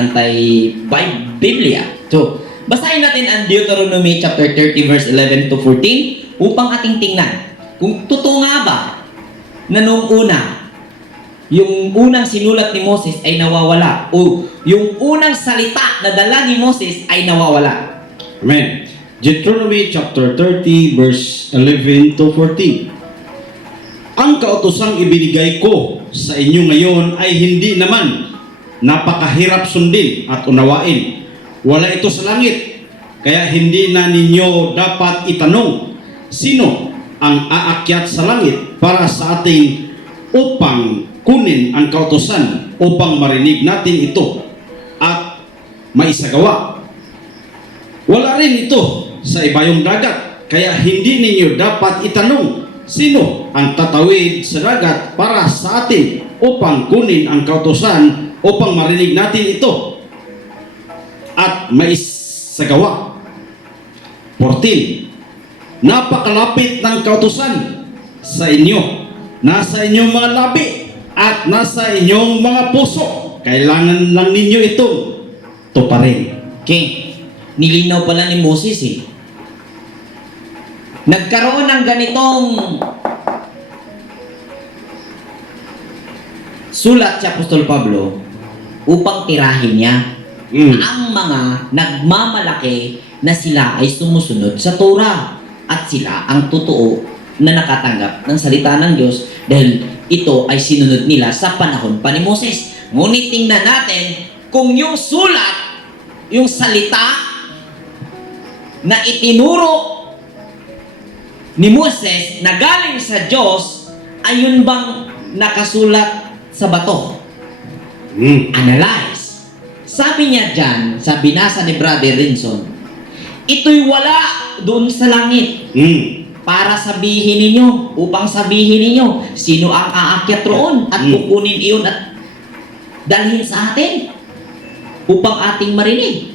anti-Biblia? So, basahin natin ang Deuteronomy chapter 30 verse 11 to 14 upang ating tingnan kung totoo nga ba na noong una, yung unang sinulat ni Moses ay nawawala o yung unang salita na dala ni Moses ay nawawala. Amen. Deuteronomy chapter 30 verse 11 to 14. Ang kautosang ibinigay ko sa inyo ngayon ay hindi naman napakahirap sundin at unawain. Wala ito sa langit, kaya hindi na ninyo dapat itanong sino ang aakyat sa langit para sa ating upang kunin ang kautosan upang marinig natin ito at maisagawa. Wala rin ito sa ibayong dagat, kaya hindi ninyo dapat itanong sino ang tatawid sa dagat para sa atin upang kunin ang kautosan upang marinig natin ito at maisagawa. 14. Napakalapit ng kautosan sa inyo, nasa inyong mga labi at nasa inyong mga puso. Kailangan lang ninyo itong tuparin. Okay. Nilinaw pala ni Moses eh. Nagkaroon ng ganitong sulat si Apostol Pablo upang tirahin niya ang mga nagmamalaki na sila ay sumusunod sa Torah at sila ang totoo na nakatanggap ng salita ng Diyos dahil ito ay sinunod nila sa panahon pa ni Moses. Ngunit tingnan natin kung yung sulat, yung salita na itinuro ni Moses na galing sa Diyos ay yun bang nakasulat sa bato? Analyze. Sabi niya dyan, sa binasa ni Brother Rinson, ito'y wala doon sa langit para sabihin ninyo, upang sabihin ninyo sino ang aakyat roon at kukunin iyon at dalhin sa atin upang ating marinig.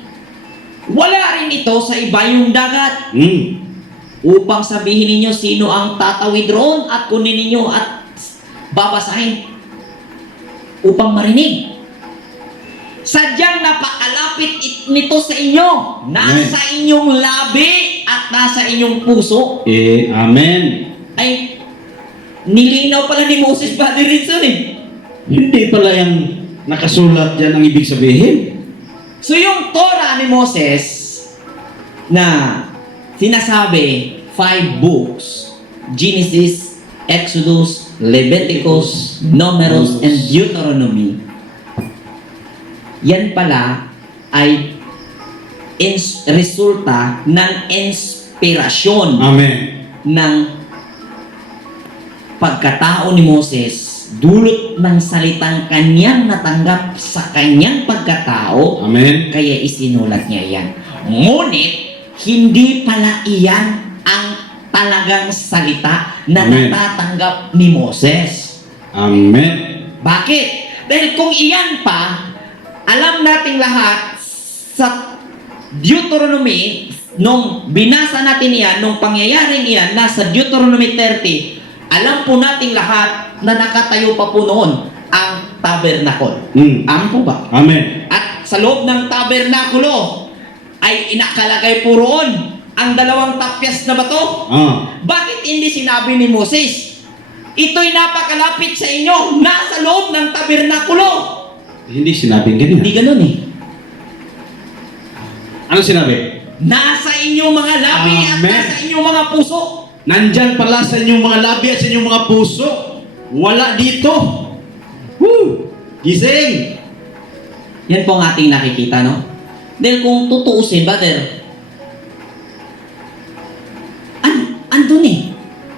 Wala rin ito sa ibayong dagat upang sabihin ninyo sino ang tatawid roon at kunin ninyo at babasahin upang marinig. Sadyang napakalapit nito sa inyo. Nasa inyong labi at nasa inyong puso. Amen. Ay, nilinaw pala ni Moses, Brother Rinson eh. Hindi pala yung nakasulat yan ang ibig sabihin. So yung Torah ni Moses na sinasabi 5 books, Genesis, Exodus, Leviticus, Numbers, and Deuteronomy, yan pala ay resulta ng inspirasyon ng pagkatao ni Moses, dulot ng salitang kanyang natanggap sa kanyang pagkatao. Amen. Kaya isinulat niya yan. Ngunit hindi pala iyan ang talagang salita na natatanggap ni Moses. Amen. Bakit? Dahil kung iyan pa, alam nating lahat sa Deuteronomy, nung binasa natin yan, nung pangyayaring iyan, nasa Deuteronomy 30, alam po nating lahat na nakatayo pa po noon ang tabernacle. Amen po ba? Amen. At sa loob ng tabernakulo ay inakalagay po roon ang 2 tapyas na bato. Bakit hindi sinabi ni Moses, ito'y napakalapit sa inyo, nasa loob ng tabernakulo? Hindi sinabing ganyan. Hindi ganun eh. Ano sinabi? Nasa inyong mga labi at nasa inyong mga puso. Nandyan pala sa inyong mga labi at sa inyong mga puso. Wala dito. Gising! Yan po ang ating nakikita, no? Dahil kung tutuusin, brother, andun eh.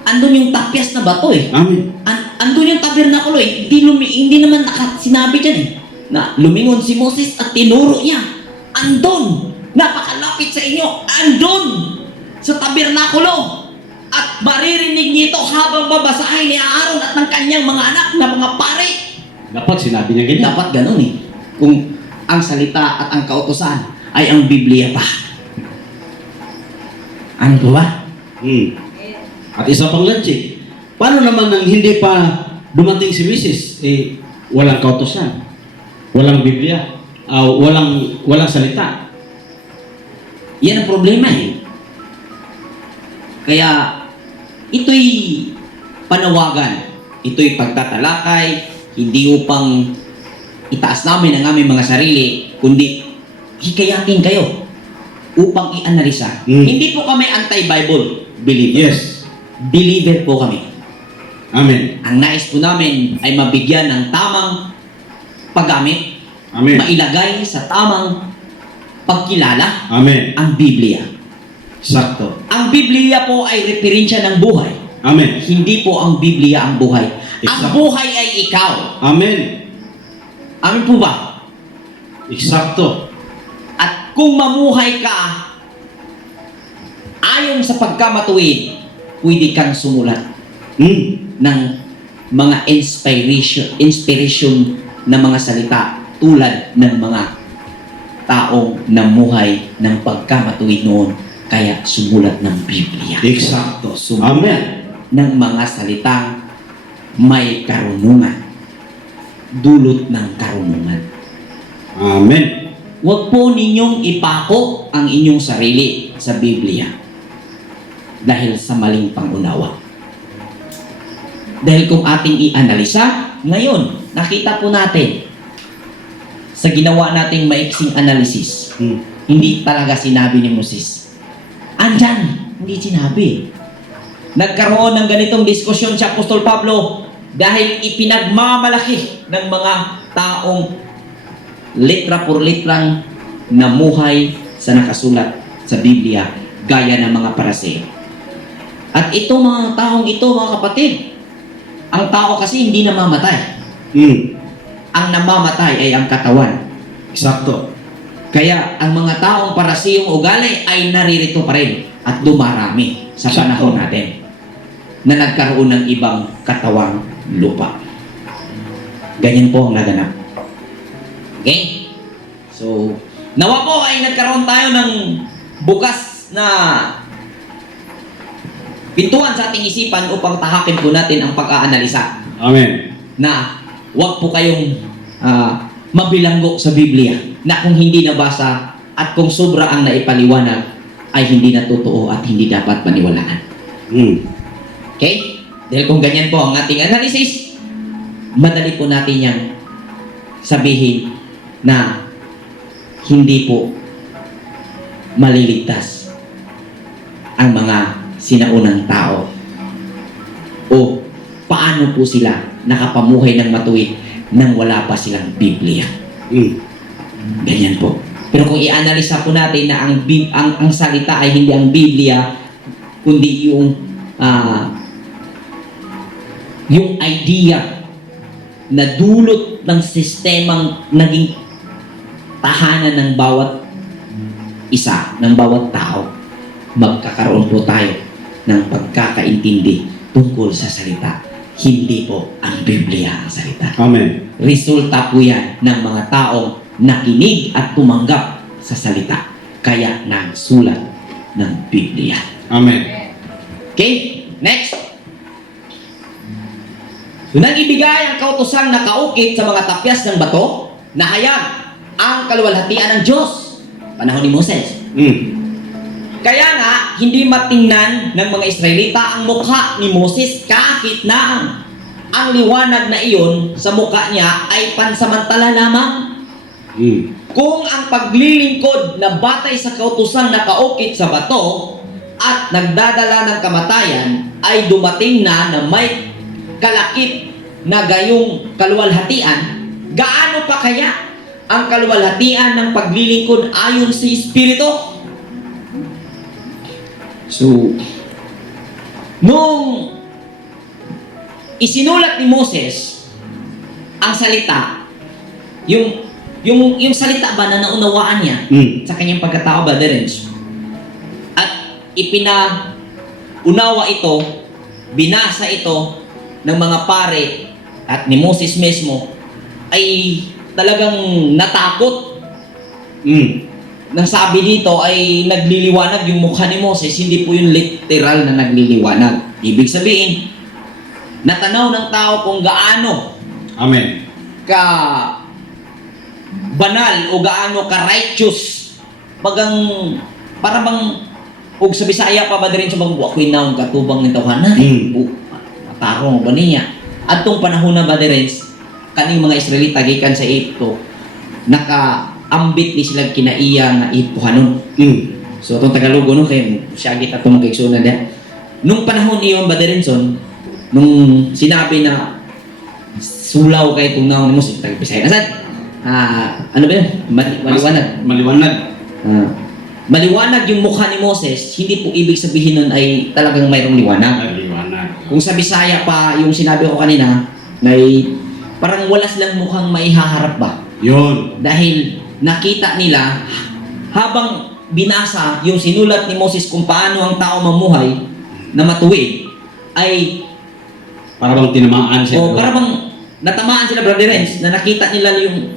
Andun yung tapyas na bato eh. Amen. Andun yung tabernakulo eh. Hindi naman sinabi dyan eh. Na lumingon si Moses at tinuro niya. Andun! Napakalapit sa inyo. Andun! Sa tabernakulo. At maririnig niyo ito habang babasahin ni Aaron at ng kanyang mga anak na mga pare. Dapat sinabi niya ganyan. Dapat ganun eh. Kung ang salita at ang kautosan ay ang Biblia pa. Ano ba? At isa pang logic, paano naman nang hindi pa dumating si Moses, walang kautosan, walang Biblia, walang salita. Yan ang problema eh. Kaya ito'y panawagan, ito'y pagtatalakay, hindi upang itaas namin ang aming mga sarili, kundi hikayatin kayo upang i-analisa. Hindi po kami anti-Bible believer. Yes. Believer po kami. Amen. Ang nais po namin ay mabigyan ng tamang paggamit, Amen. mailagay sa tamang pagkilala Amen. ang Biblia. Sakto. Ang Biblia po ay referensya ng buhay. Amen. Hindi po ang Biblia ang buhay. Ang Exact. buhay ay ikaw. Amen. Amin po ba? Eksakto. At kung mamuhay ka ayon sa pagkamatuwid, pwede kang sumulat ng mga inspiration na mga salita tulad ng mga taong namuhay ng pagkamatuwid noon, kaya sumulat ng Biblia. Eksakto. Sumulat Amen. ng mga salitang may karunungan, dulot ng karunungan. Amen. Huwag po ninyong ipako ang inyong sarili sa Biblia dahil sa maling pangunawa. Dahil kung ating ianalisa, ngayon, nakita po natin sa ginawa nating maiksing analysis, hindi talaga sinabi ni Moses. Andyan, hindi sinabi. Nagkaroon ng ganitong diskusyon si Apostol Pablo dahil ipinagmamalaki ng mga taong litra por litrang namuhay sa nakasulat sa Biblia gaya ng mga Pariseo. At ito mga taong ito, mga kapatid, ang tao kasi hindi namamatay. Ang namamatay ay ang katawan. Eksakto. Kaya ang mga taong Pariseo ugali ay naririto pa rin at dumarami sa panahon natin na nagkaroon ng ibang katawang lupa. Ganyan po ang naganap. Okay? So, nawa po ay nagkaroon tayo ng bukas na pintuan sa ating isipan upang tahakin po natin ang pag-aanalisa Amen. na huwag po kayong mabilanggo sa Biblia na kung hindi nabasa at kung sobra ang naipaliwanag ay hindi na totoo at hindi dapat paniwalaan. Okay? Dahil kung ganyan po ang ating analysis, madali po natin yang sabihin na hindi po maliligtas ang mga sinaunang tao o paano po sila nakapamuhay ng matuwid nang wala pa silang Biblia. Ganyan po. Pero kung i-analisa po natin na ang salita ay hindi ang Biblia kundi yung idea na dulot ng sistemang naging tahanan ng bawat isa, ng bawat tao, magkakaroon po tayo ng pagkakaintindi tungkol sa salita. Hindi po ang Biblia ang salita. Amen. Resulta po yan ng mga taong nakinig at tumanggap sa salita. Kaya nagsulat ng Biblia. Amen. Okay? Next. So, nang ibigay ang kautosang nakaukit sa mga tapyas ng bato, nahayag ang kaluwalhatian ng Diyos. Panahon ni Moses. Kaya nga, hindi matingnan ng mga Israelita ang mukha ni Moses kahit na ang liwanag na iyon sa mukha niya ay pansamantala lamang. Kung ang paglilingkod na batay sa kautosang nakaukit sa bato at nagdadala ng kamatayan ay dumating na may kalakip na gayong kaluwalhatian, gaano pa kaya ang kaluwalhatian ng paglilingkod ayon sa Espiritu? So, nung isinulat ni Moses ang salita, yung salita ba na naunawaan niya sa kanyang pagkatao, Brother Renz, at ipinaunawa ito, binasa ito ng mga pare at ni Moses mismo, ay talagang natakot. Nang sabi dito ay nagliliwanag yung mukha ni Moses, hindi po yung literal na nagliliwanag. Ibig sabihin, natanaw ng tao kung gaano Amen. ka banal o gaano ka righteous. Para bang ug sa Bisaya pa ba din sa mga ako'y naong katubang ng tawhanan. Matarong ba niya? At tong panahon na ba din kaning mga Israelita gikan sa Egypto, nakaambit ni sila kinaiya nga ipuhanon. So itong Tagalogo no kay siya kita itong magkaigsuna diya. Nung panahon niyon ba Derenson, nung sinabi na sulaw kay itong naong mo sa Bisaya nasad? Ano ba yun? Maliwanag. Maliwanag. Maliwanag yung mukha ni Moses, hindi po ibig sabihin nun ay talagang mayroong liwanag. Maliwanag. Kung sa Bisaya pa, yung sinabi ko kanina, may parang wala silang mukhang maihaharap ba? Yun. Dahil nakita nila, habang binasa yung sinulat ni Moses kung paano ang tao mamuhay na matuwid, ay Para bang tinamaan siya. o para bang natamaan sila, Brother Renz, na nakita nila yung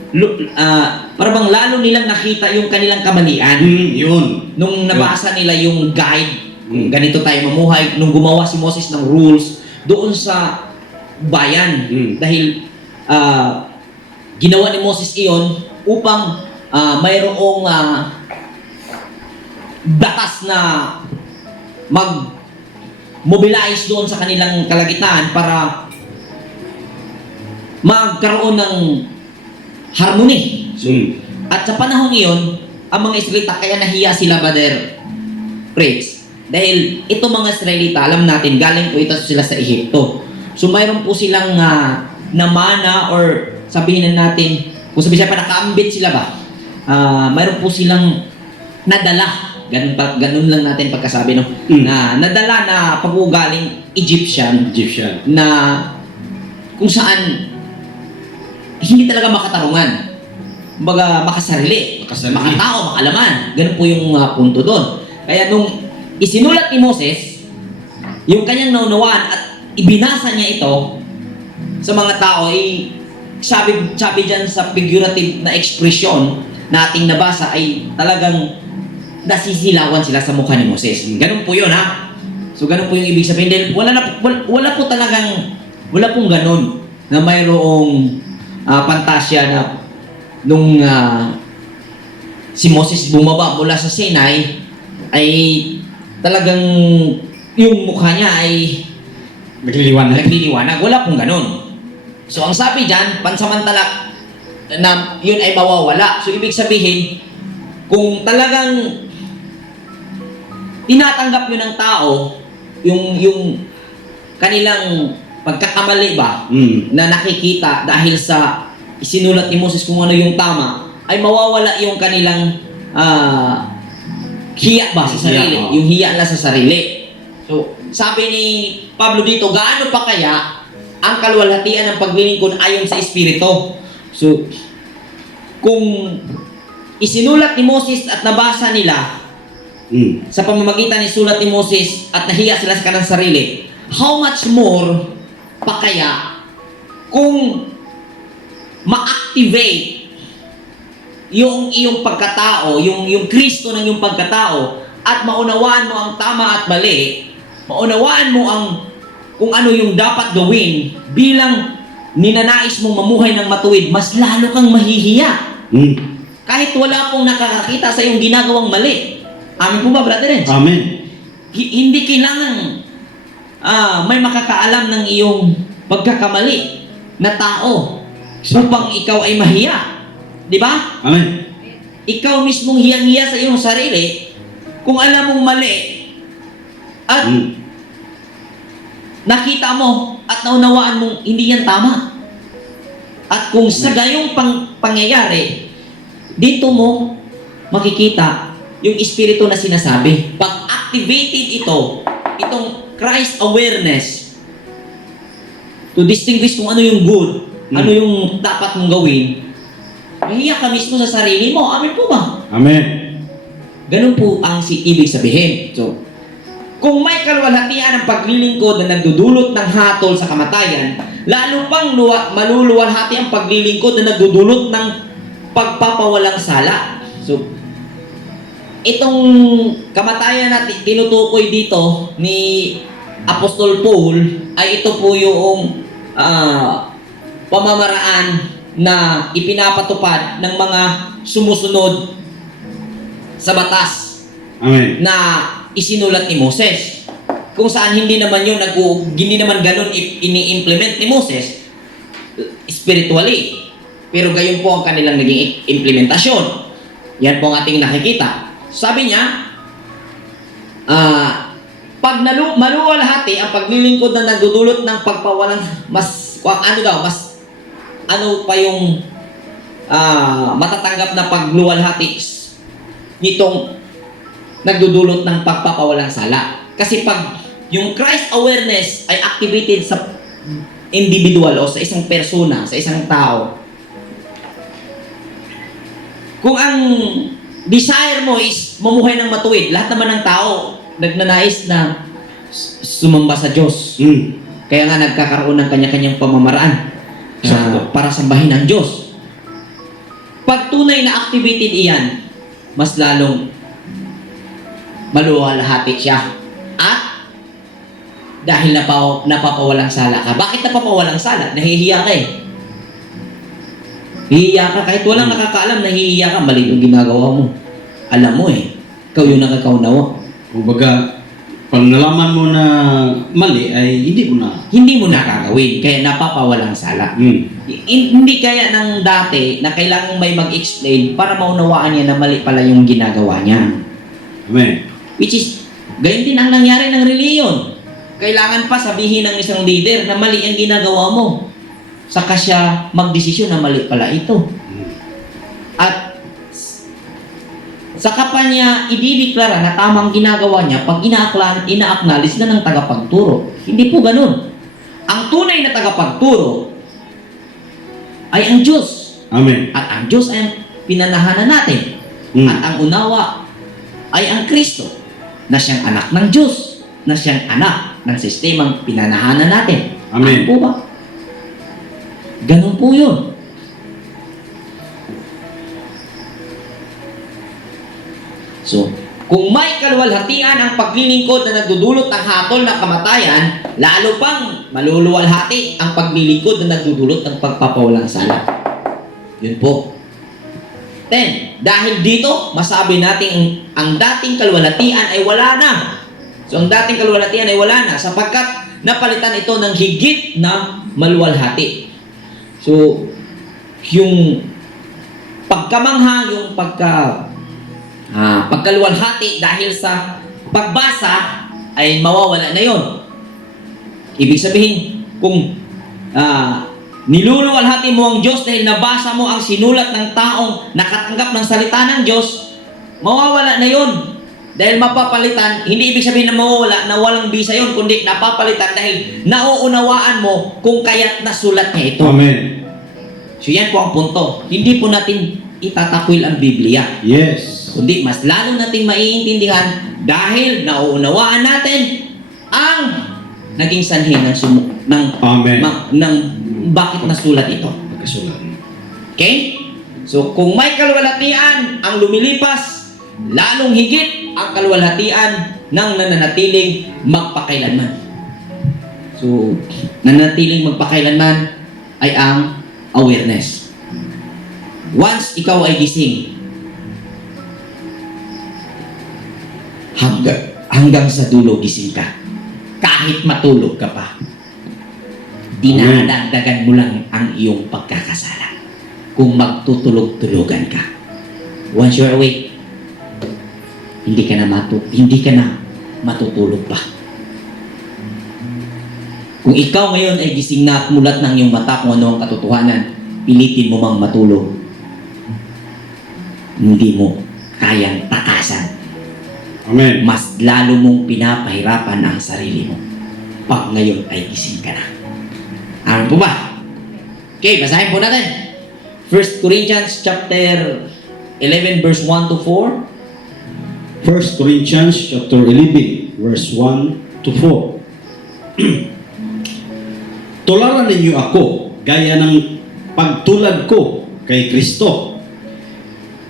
para bang lalo nilang nakita yung kanilang kamalian. Yun. Nung nabasa nila yung guide, kung ganito tayo mamuhay, nung gumawa si Moses ng rules doon sa bayan. Dahil ginawa ni Moses iyon upang mayroong batas na mag-mobilize doon sa kanilang kalagitnaan para magkaroon ng harmony. At sa panahon iyon, ang mga Israelita, kaya nahiya sila, Brother Prince. Dahil ito mga Israelita, alam natin, galing po ito sila sa Ehipto. So mayroon po silang namana or sabihin na natin, kung sabihin pa nakaambit sila ba, mayroon po silang nadala. Ganun lang natin pagkasabi, no? Na nadala na pag-uugaling Egyptian na kung saan hindi talaga makatarungan. Kumbaga, makasarili. Makatao, makalaman. Ganun po yung punto doon. Kaya nung isinulat ni Moses, yung kanyang naunawaan at ibinasa niya ito sa mga tao, sabi dyan sa figurative na ekspresyon na ating nabasa ay talagang nasisilawan sila sa mukha ni Moses. Ganun po yun, ha? So, ganun po yung ibig sabihin. Dahil wala pong ganun na mayroong pantasya na nung si Moses bumaba mula sa Sinai ay talagang yung mukha niya ay nagliliwanag. Wala pong ganun. So ang sabi dyan, pansamantala na yun ay mawawala. So ibig sabihin, kung talagang tinatanggap yun ng tao, yung kanilang pagkakamali ba na nakikita dahil sa isinulat ni Moses kung ano yung tama, ay mawawala yung kanilang hiya ba sa sarili, yung hiya na sa sarili. So, sabi ni Pablo dito, gaano pa kaya ang kaluwalhatian ng paglilingkod ayon sa Espiritu? So, kung isinulat ni Moses at nabasa nila sa pamamagitan ni sulat ni Moses at nahiya sila sa kanilang sarili, how much more pa kaya kung ma-activate yung iyong pagkatao, yung Kristo ng iyong pagkatao, at maunawaan mo ang tama at mali, maunawaan mo ang kung ano yung dapat gawin bilang ninanais mong mamuhay ng matuwid, mas lalo kang mahihiya. Kahit wala pong nakakakita sa iyong ginagawang mali. Amin po ba, Brother Renz? Amen. Hindi kailangan may makakaalam ng iyong pagkakamali na tao upang ikaw ay mahiya. Di ba? Amen. Ikaw mismong hiyang-hiya sa iyong sarili kung alam mong mali at nakita mo at naunawaan mong hindi yan tama. At kung sa gayong pangyayari, dito mo makikita yung espiritu na sinasabi. Pag activated itong Christ awareness to distinguish kung ano yung good, ano yung dapat mong gawin, mahiya ka mismo sa sarili mo. Amen po ba? Amen. Ganun po ang ibig sabihin. So, kung may kaluwalhatian ang paglilingkod na nagdudulot ng hatol sa kamatayan, lalo pang maluluwalhati ang paglilingkod na nagdudulot ng pagpapawalang sala. So, itong kamatayan na tinutukoy dito ni Apostol Paul ay ito po yung pamamaraan na ipinapatupad ng mga sumusunod sa batas Amen. na isinulat ni Moses. Kung saan hindi naman ganun ini-implement ni Moses spiritually. Pero gayon po ang kanilang naging implementasyon. Yan po ang ating nakikita. Sabi niya, pag maluwalhati ang paglilingkod na nagdudulot ng pagpawalang ano pa yung matatanggap na pagluwalhati nitong nagdudulot ng pagpapawalang sala. Kasi pag yung Christ awareness ay activated sa individual o sa isang persona, sa isang tao, kung ang desire mo is mamuhay ng matuwid, lahat naman ng tao nagnanais na sumamba sa Diyos. Kaya nga nagkakaroon ng kanya-kanyang pamamaraan para sambahin ang Diyos. Pag tunay na activated iyan, mas lalong maluwalhati siya. At dahil napapawalang sala ka. Bakit napapawalang sala? Nahihiya ka eh. Hihiya ka. Kahit walang nakakaalam, nahihiya ka. Mali yung ginagawa mo. Alam mo eh. Ikaw yung nakakaunawa. Kumbaga, pag nalaman mo na mali, ay hindi mo na nakakawin. Kaya napapawalang sala. Hindi kaya ng dati na kailangan may mag-explain para maunawaan niya na mali pala yung ginagawa niya. Amen. Which is, gayon din ang nangyari ng reliyon. Kailangan pa sabihin ng isang leader na mali ang ginagawa mo. Saka siya magdesisyon na mali pala ito. At saka pa niya idideklara na tamang ginagawa niya pag ina-acknowledge na ng tagapagturo. Hindi po ganun. Ang tunay na tagapagturo ay ang Diyos. Amen. At ang Diyos ay ang pinanahanan natin. At ang unawa ay ang Kristo na siyang anak ng Diyos, na siyang anak ng sistemang pinanahanan natin. Amen. Ano po ba? Ganun po yun. So, kung may kaluwalhatian ang paglilingkod na nagdudulot ng hatol na kamatayan, lalo pang maluluwalhati ang paglilingkod na nagdudulot ng pagpapawalang sala. Yun po. 10. Dahil dito, masabi natin ang dating kaluwalhatian ay wala na. So, ang dating kaluwalhatian ay wala na sapagkat napalitan ito ng higit na maluwalhati. So, yung pagkamangha, yung pagkaluwalhati dahil sa pagbasa ay mawawala na yon. Ibig sabihin, kung niluluwalhati mo ang Diyos dahil nabasa mo ang sinulat ng taong nakatanggap ng salita ng Diyos, mawawala na yon. Dahil mapapalitan, hindi ibig sabihin na mawawala, na walang bisa yon, kundi napapalitan dahil nauunawaan mo kung kaya't nasulat niya ito. Amen. So yan po ang punto. Hindi po natin itatakwil ang Biblia. Yes. Kundi mas lalo natin maiintindihan dahil nauunawaan natin ang naging sanhi Amen. ng bakit nasulat ito. Pagkasulat. Okay? So, kung may kaluwalhatian ang lumilipas, lalong higit ang kaluwalhatian ng nananatiling magpakailanman. So, nananatiling magpakailanman ay ang awareness. Once ikaw ay gising, hanggang sa dulo gising ka. Kahit matulog ka pa, dinadagdagan mo lang ang iyong pagkakasala kung magtutulog-tulugan ka. Once you're awake, hindi ka na matutulog pa. Kung ikaw ngayon ay gising na at mulat ng iyong mata kung ano ang katotohanan, pilitin mo mang matulog, hindi mo kayang takasan. Amen. Mas lalo mong pinapahirapan ang sarili mo pag ngayon ay gising ka na. Amen po ba? Okay, basahin po natin. 1 Corinthians chapter 11 verse 1 to 4. 1 Corinthians chapter 11 verse 1 to 4. Tularan ninyo ako gaya ng pagtulad ko kay Kristo.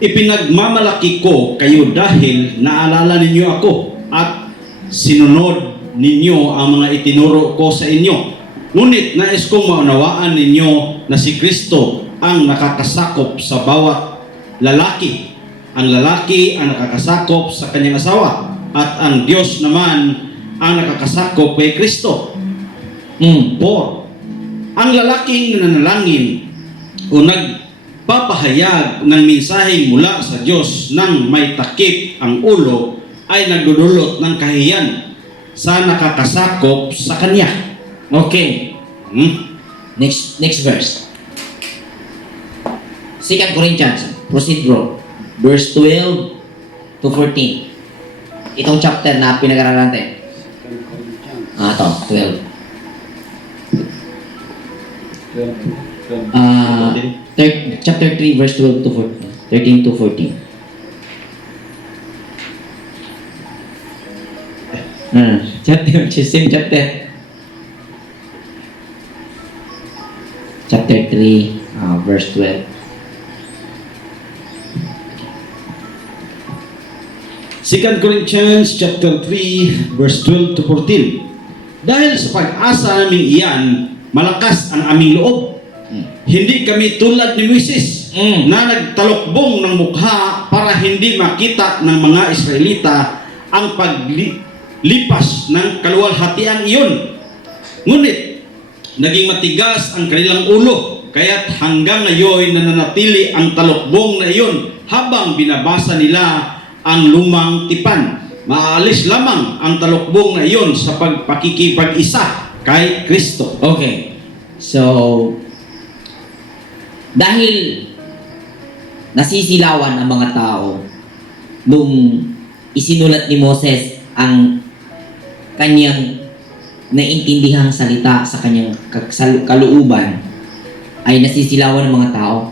Ipinagmamalaki ko kayo dahil naalala ninyo ako at sinunod ninyo ang mga itinuro ko sa inyo. Ngunit nais kong maunawaan ninyo na si Kristo ang nakakasakop sa bawat lalaki. Ang lalaki ang nakakasakop sa kanyang asawa at ang Diyos naman ang nakakasakop kay Kristo. 4. Ang lalaking nanalangin o nagpapahayag ng mensahe mula sa Diyos nang may takip ang ulo ay nagdudulot ng kahiyan sa nakakasakop sa kanya. Okay. Next verse. 2 Corinthians, proceed bro. Verse 12 to 14. Itong chapter na pinag-aralan natin. Ito, 12. Chapter 3, verse 12 to 14. 13 to 14. Same chapter. Chapter 3, verse 12. 2 Corinthians chapter 3 verse 12 to 14. Dahil sa pag-asa naming iyan, malakas ang aming loob. Hindi kami tulad ni Moises na nagtalokbong ng mukha para hindi makita ng mga Israelita ang paglipas ng kaluwalhatian iyon. Ngunit, naging matigas ang kanilang ulo, kaya't hanggang ngayon nananatili ang talokbong na iyon habang binabasa nila ang lumang tipan. Maalis lamang ang talokbong na iyon sa pagpakikipag-isa kay Kristo. Okay. So, dahil nasisilawan ang mga tao nung isinulat ni Moses ang kanyang naintindihang salita sa kanyang kalooban, ay nasisilawan ng mga tao.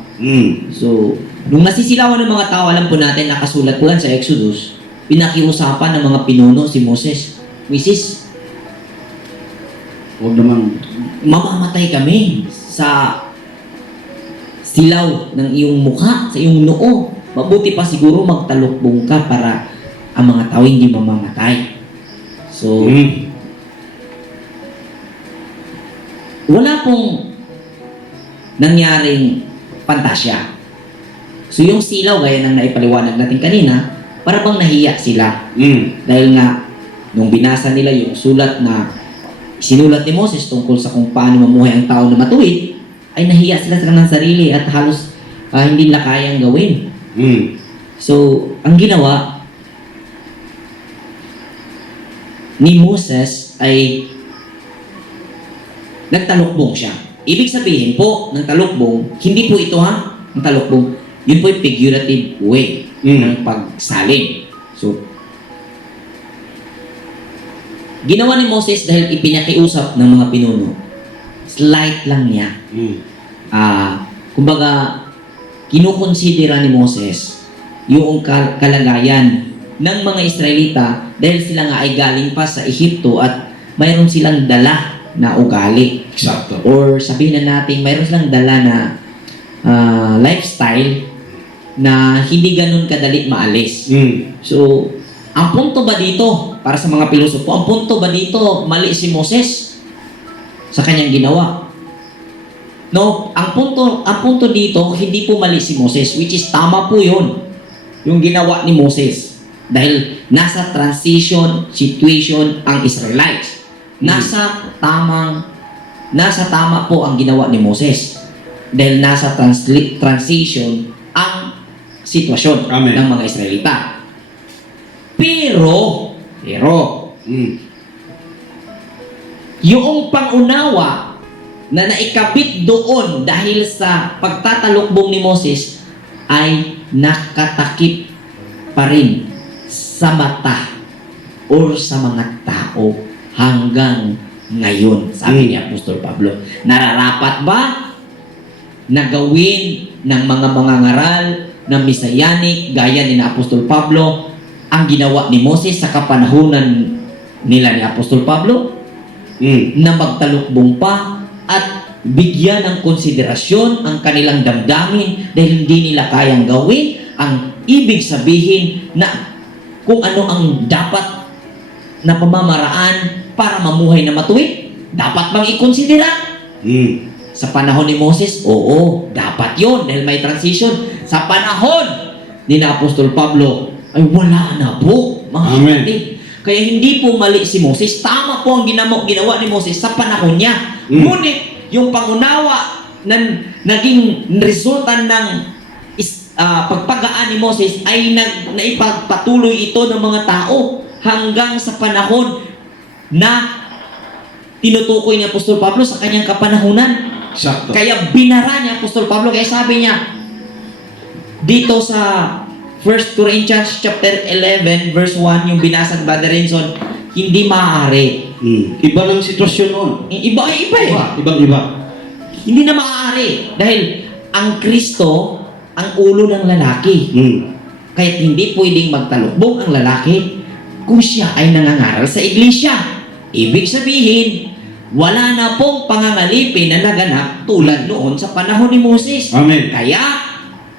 So, nung nasisilawan ng mga tao, alam po natin, nakasulat po yan sa Exodus, pinakiusapan ng mga pinuno si Moses. Moses, Huwag naman. mamamatay kami sa silaw ng iyong mukha, sa iyong noo. Mabuti pa siguro magtalokbong ka para ang mga tao hindi mamamatay. So, wala pong nangyaring pantasya. So yung silaw, gaya ng naipaliwanag natin kanina, para bang nahiya sila. Dahil nga, nung binasa nila yung sulat na sinulat ni Moses tungkol sa kung paano mamuhay ang tao na matuwid, ay nahiya sila sa kanilang sarili at halos hindi nila kayang gawin. So, ang ginawa ni Moses ay nagtalokbong siya. Ibig sabihin po ng talokbong, hindi po ito ang talokbong. Yun po yung figurative way ng pagsalin. So, ginawa ni Moses dahil ipinakiusap ng mga pinuno. Slight lang niya. Kumbaga, kinukonsidera ni Moses yung kalagayan ng mga Israelita dahil sila nga ay galing pa sa Ehipto at mayroon silang dala na ugali. Exacto. Or sabihin na natin, mayroon silang dala na lifestyle na hindi ganun kadali maalis. So, ang punto ba dito, para sa mga pilosopo, ang punto ba dito, mali si Moses sa kanyang ginawa? No, ang punto dito, hindi po mali si Moses, which is tama po yun, yung ginawa ni Moses. Dahil nasa transition situation ang Israelites. Nasa tama po ang ginawa ni Moses. Dahil nasa transition ang sitwasyon ng mga Israelita. Pero, yung pangunawa na naikabit doon dahil sa pagtatalukbong ni Moses ay nakatakip pa rin sa mata or sa mga tao hanggang ngayon, sabi ni Apostol Pablo. Nararapat ba na gawin ng mga mangangaral ng Messianic gaya ni Apostol Pablo ang ginawa ni Moses sa kapanahunan nila ni Apostol Pablo? Na magtalukbong pa at bigyan ng konsiderasyon ang kanilang damdamin dahil hindi nila kayang gawin ang ibig sabihin na kung ano ang dapat na pamamaraan para mamuhay na matuwid. Dapat bang ikonsidera? Sa panahon ni Moses, oo, dapat yon dahil may transition. Sa panahon ni Apostol Pablo, ay wala na po, mga kapatid. Kaya hindi po mali si Moses. Tama po ang ginawa ni Moses sa panahon niya. Ngunit, yung pangunawa na naging resulta ng pagpagaan ni Moses ay naipagpatuloy ito ng mga tao hanggang sa panahon na tinutukoy ni Apostol Pablo sa kanyang kapanahunan. Sakto. Kaya binara niya Apostol Pablo. Kaya sabi niya dito sa 1 Corinthians chapter 11 verse 1, yung binasa ni Brother Renson, hindi maaari. Iba ng sitwasyon noon. Iba eh. Ibang-iba. Hindi na maaari dahil ang Kristo ang ulo ng lalaki. Kaya hindi pwedeng magtalukbong ang lalaki kung siya ay nangangaral sa iglesia. Ibig sabihin, wala na pong pangangalipin na naganap tulad noon sa panahon ni Moses. Amen. Kaya,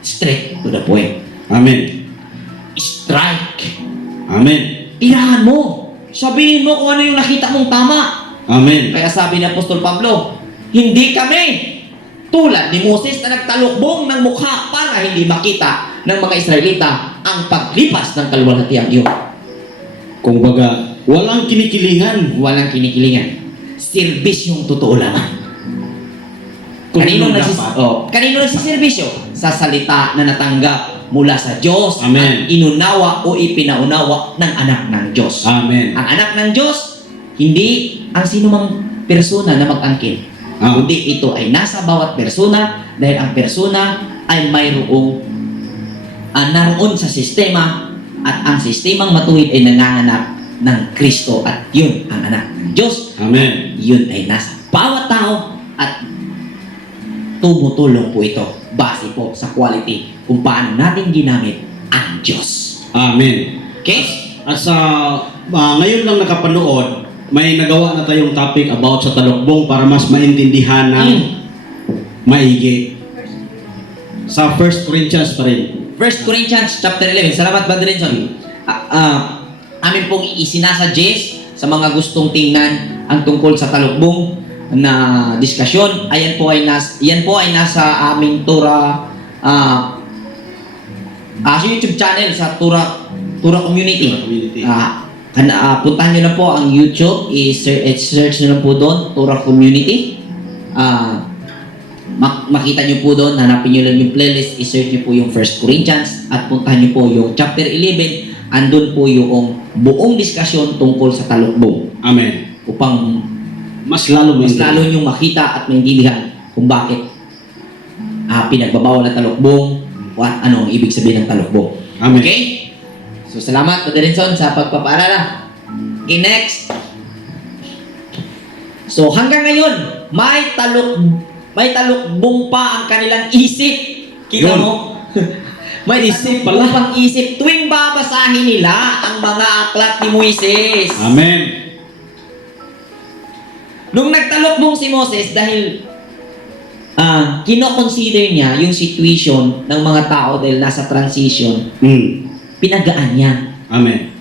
straight to the point. Amen. Strike. Amen. Tirahan mo. Sabihin mo kung ano yung nakita mong tama. Amen. Kaya sabi ni Apostol Pablo, hindi kami tulad ni Moses na nagtalukbong ng mukha para hindi makita ng mga Israelita ang paglipas ng kaluwalhatiang iyon. Kung baga, walang kinikilingan. Walang kinikilingan. Serbisyong totoo lamang. Kanino nagsiservisyo? Sa salita na natanggap mula sa Diyos. Amen. At inunawa o ipinaunawa ng anak ng Diyos. Amen. Ang anak ng Diyos, hindi ang sinumang persona na mag-angkin. Kundi ito ay nasa bawat persona dahil ang persona ay mayroong naroon sa sistema at ang sistemang matuwid ay nanganganak ng Kristo at yun ang anak ng Diyos. Amen. Yun ay nasa bawat tao at tumutulong po ito base po sa quality kung paano natin ginamit ang Diyos. Amen. Okay? At sa ngayon lang nakapanood, may nagawa na tayong topic about sa talukbong para mas maintindihan ng maigi. Sa 1 Corinthians pa rin. 1 Corinthians chapter 11. Salamat, Brother Renson. Amin pong isinasuggest sa mga gustong tingnan ang tungkol sa talukbong na diskusyon. Yan po ay nasa aming Tura sa YouTube channel sa Tura Community. Puntahan nyo lang po ang YouTube, search nyo lang po doon, Tura Community. Makita nyo po doon, hanapin nyo lang yung playlist, i-search nyo po yung 1 Corinthians at puntahan nyo po yung chapter 11, andun po yung buong diskusyon tungkol sa talukbong. Amen. Upang mas lalo nyong makita at maintindihan kung bakit pinagbabawal na talukbong at ano ang ibig sabihin ng talukbong. Amen. Okay? So, salamat, Brother Renson, sa pagpapaalala. Okay, next. So, hanggang ngayon, may talukbong pa ang kanilang isip. Kita mo? May isip pala. Pang isip. Tuwing babasahin nila ang mga aklat ni Moises. Amen. Nung nagtalukbong si Moses dahil kino-consider niya yung situation ng mga tao dahil nasa transition, pinagaan niya. Amen.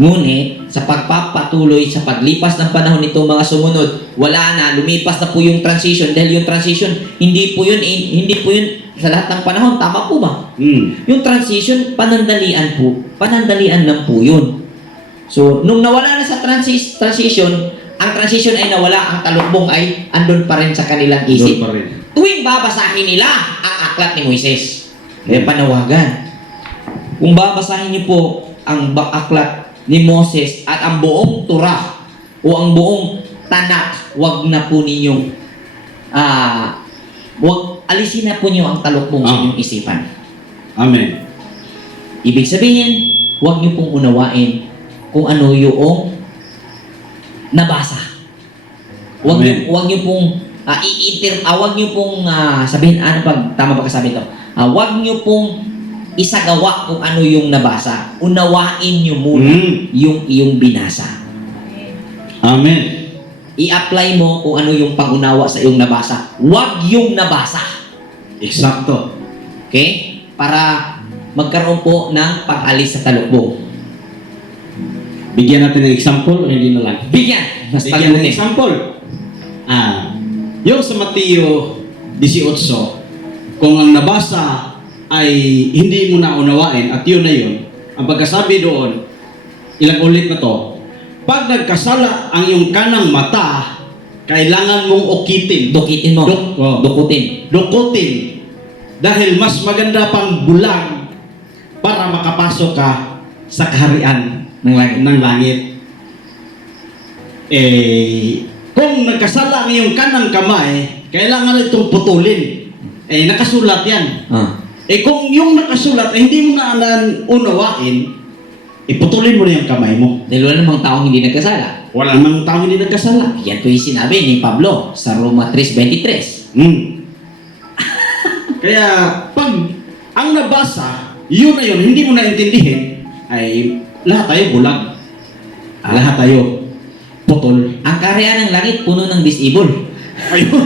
Ngunit, sa pagpapatuloy sa paglipas ng panahon nitong mga sumunod, wala na, lumipas na po yung transition dahil yung transition, hindi po yun sa lahat ng panahon. Tama po ba? Yung transition, panandalian lang po yun. So, nung nawala na sa transition, ang transition ay nawala, ang talukbong ay andun pa rin sa kanilang isip. Tuwing babasahin nila ang aklat ni Moises. Kaya panawagan. Kung babasahin niyo po ang aklat ni Moses at ang buong Torah o ang buong Tanakh, wag na po ninyong Huwag alisin na po niyo ang talukbong sa Ah. inyong isipan. Amen. Ibig sabihin, huwag niyo pong unawain kung ano yung nabasa. Huwag niyo, Amen. huwag niyo pong huwag niyo pong sabihin, ano pag tama ba kasabi ito? Huwag niyo pong isagawa kung ano yung nabasa. Unawain niyo muna yung iyong binasa. Amen. I-apply mo kung ano yung pangunawa sa iyong nabasa. Huwag yung nabasa. Eksakto. Okay? Para magkaroon po ng pag-alis sa talukbong. Bigyan natin ng example o hindi na lang? Bigyan! Mas Bigyan ng pagbuti. example. Yung sa Mateo 18, kung ang nabasa ay hindi mo na unawain at yun na yun, ang pagkasabi doon, ilang ulit na to, pag nagkasala ang iyong kanang mata, kailangan mong ukitin, Dukitin mo. Dukutin. dukutin, dahil mas maganda pang bulag para makapasok ka sa kaharian Ng langit. ng langit. Kung nagkasala ang iyong kanang kamay, kailangan itong putulin. Nakasulat yan. Kung yung nakasulat ay hindi mo na unawain, iputulin mo na yung kamay mo. Dahil wala namang taong hindi nagkasala. Wala namang tao hindi nagkasala. Yan po yung sinabi ni Pablo sa Roma 3:23. Kaya, pag ang nabasa, yun na yun, hindi mo na intindihin, ay lahat tayo bulag. Lahat tayo putol. Ang kaharian ng langit, puno ng disable. Ayun.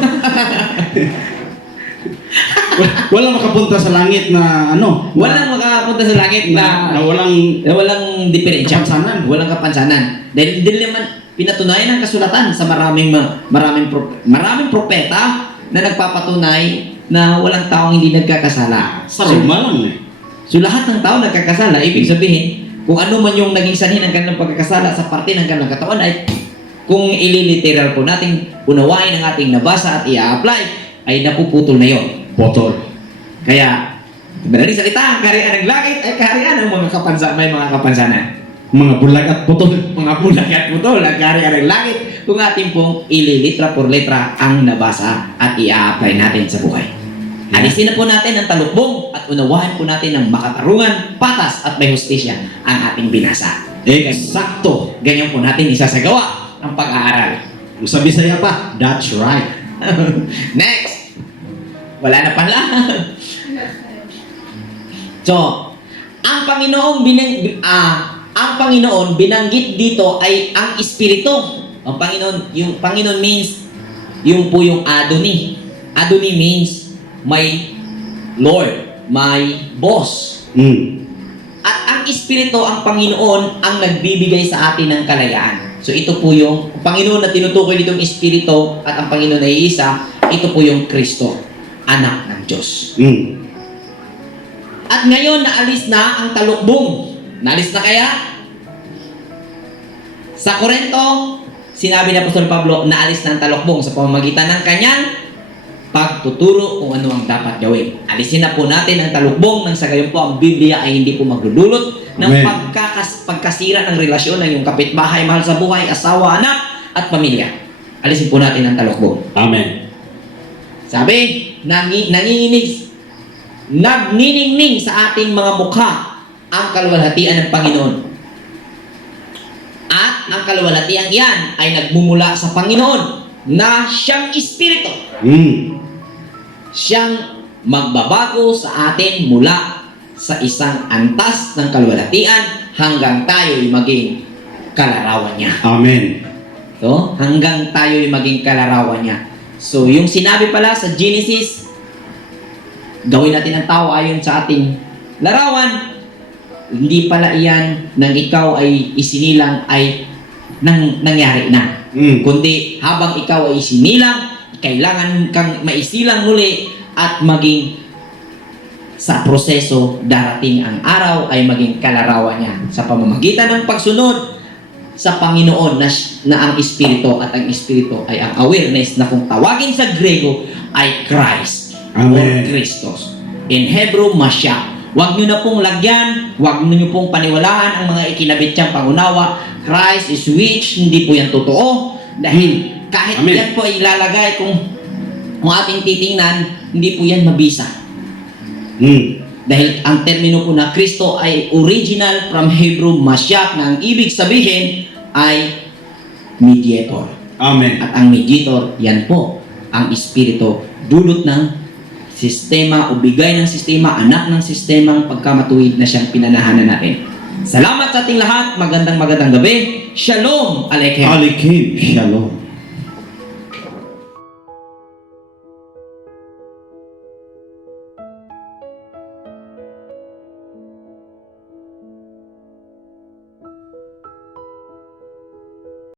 Walang makapunta sa langit na ano. Walang makapunta sa langit na na walang diferensya. Kapansanan. Walang kapansanan. Dahil hindi naman pinatunayan ng kasulatan sa maraming propeta na nagpapatunay na walang taong hindi nagkakasala. Sa Roma lang eh. So lahat ng tao nagkakasala, ibig sabihin, kung ano man yung naging sanhi ng kanilang pagkakasala sa parte ng kanilang katawan ay kung ililiteral po nating unawain ang ating nabasa at i-apply, ay napuputol na yon. Botol. Kaya, madaling salita, ang kaharian ng langit ay kaharian ng mga may mga kapansanan. Mga bulag at putol. Mga bulag at putol, ang kaharian ng langit kung ating pong ililitra por letra ang nabasa at i-apply natin sa buhay. Alisin na po natin ang talukbong at unawahin po natin ng makatarungan, patas at may hustisya ang ating binasa. Eksakto. Ganyan po natin isasagawa ang pag-aaral. Kung sa Bisaya pa, that's right. Next! Wala na pala. So, ang Panginoon binanggit dito ay ang Espiritu. Ang Panginoon, yung Panginoon means yung po yung Adoni. Adoni means my Lord, my boss. At ang Espiritu, ang Panginoon, ang nagbibigay sa atin ng kalayaan. So ito po yung Panginoon na tinutukoy ditong Espiritu at ang Panginoon ay isa, ito po yung Kristo, anak ng Diyos. At ngayon, naalis na ang talukbong. Naalis na kaya? Sa Korinto, sinabi ni Apostol Pablo, naalis na ang talukbong sa pamamagitan ng kanyang pagtuturo kung ano ang dapat gawin. Alisin na po natin ang talukbong nang sa gayon po ang Biblia ay hindi po maglululot ng pagkasira ng relasyon ng iyong kapitbahay, mahal sa buhay, asawa, anak, at pamilya. Alisin po natin ang talukbong. Amen. Sabi, nagniningning sa ating mga mukha ang kaluwalhatian ng Panginoon. At ang kaluwalhatian iyan ay nagmumula sa Panginoon na siyang Espiritu. Siyang magbabago sa atin mula sa isang antas ng kaluwalhatian hanggang tayo'y maging kalarawan niya. Amen. So, hanggang tayo'y maging kalarawan niya. So, yung sinabi pala sa Genesis, gawin natin ang tao ayon sa ating larawan, hindi pala iyan nang ikaw ay isinilang ay nangyari na. Kundi habang ikaw ay isinilang, kailangan kang maisilang muli at maging sa proseso darating ang araw ay maging kalarawan niya sa pamamagitan ng pagsunod sa Panginoon na ang Espiritu at ang Espiritu ay ang awareness na kung tawagin sa Grego ay Christ. Amen. Or Christos. In Hebrew, Mashiach. Huwag nyo na pong lagyan, huwag nyo pong paniwalaan ang mga ikinabit niyang pangunawa. Christ is which, hindi po yan totoo. Dahil kahit Amen. yan po ay ilalagay kung kung ating titingnan, hindi po yan mabisa. Hmm. Dahil ang termino po na Kristo ay original from Hebrew Mashiach na ang ibig sabihin ay mediator. Amen. At ang mediator, yan po, ang Espiritu, dulot ng sistema o bigay ng sistema, anak ng sistemang pagkamatuwid na siyang pinanahanan natin. Salamat sa ating lahat. Magandang gabi. Shalom Aleichem. Aleichem. Shalom.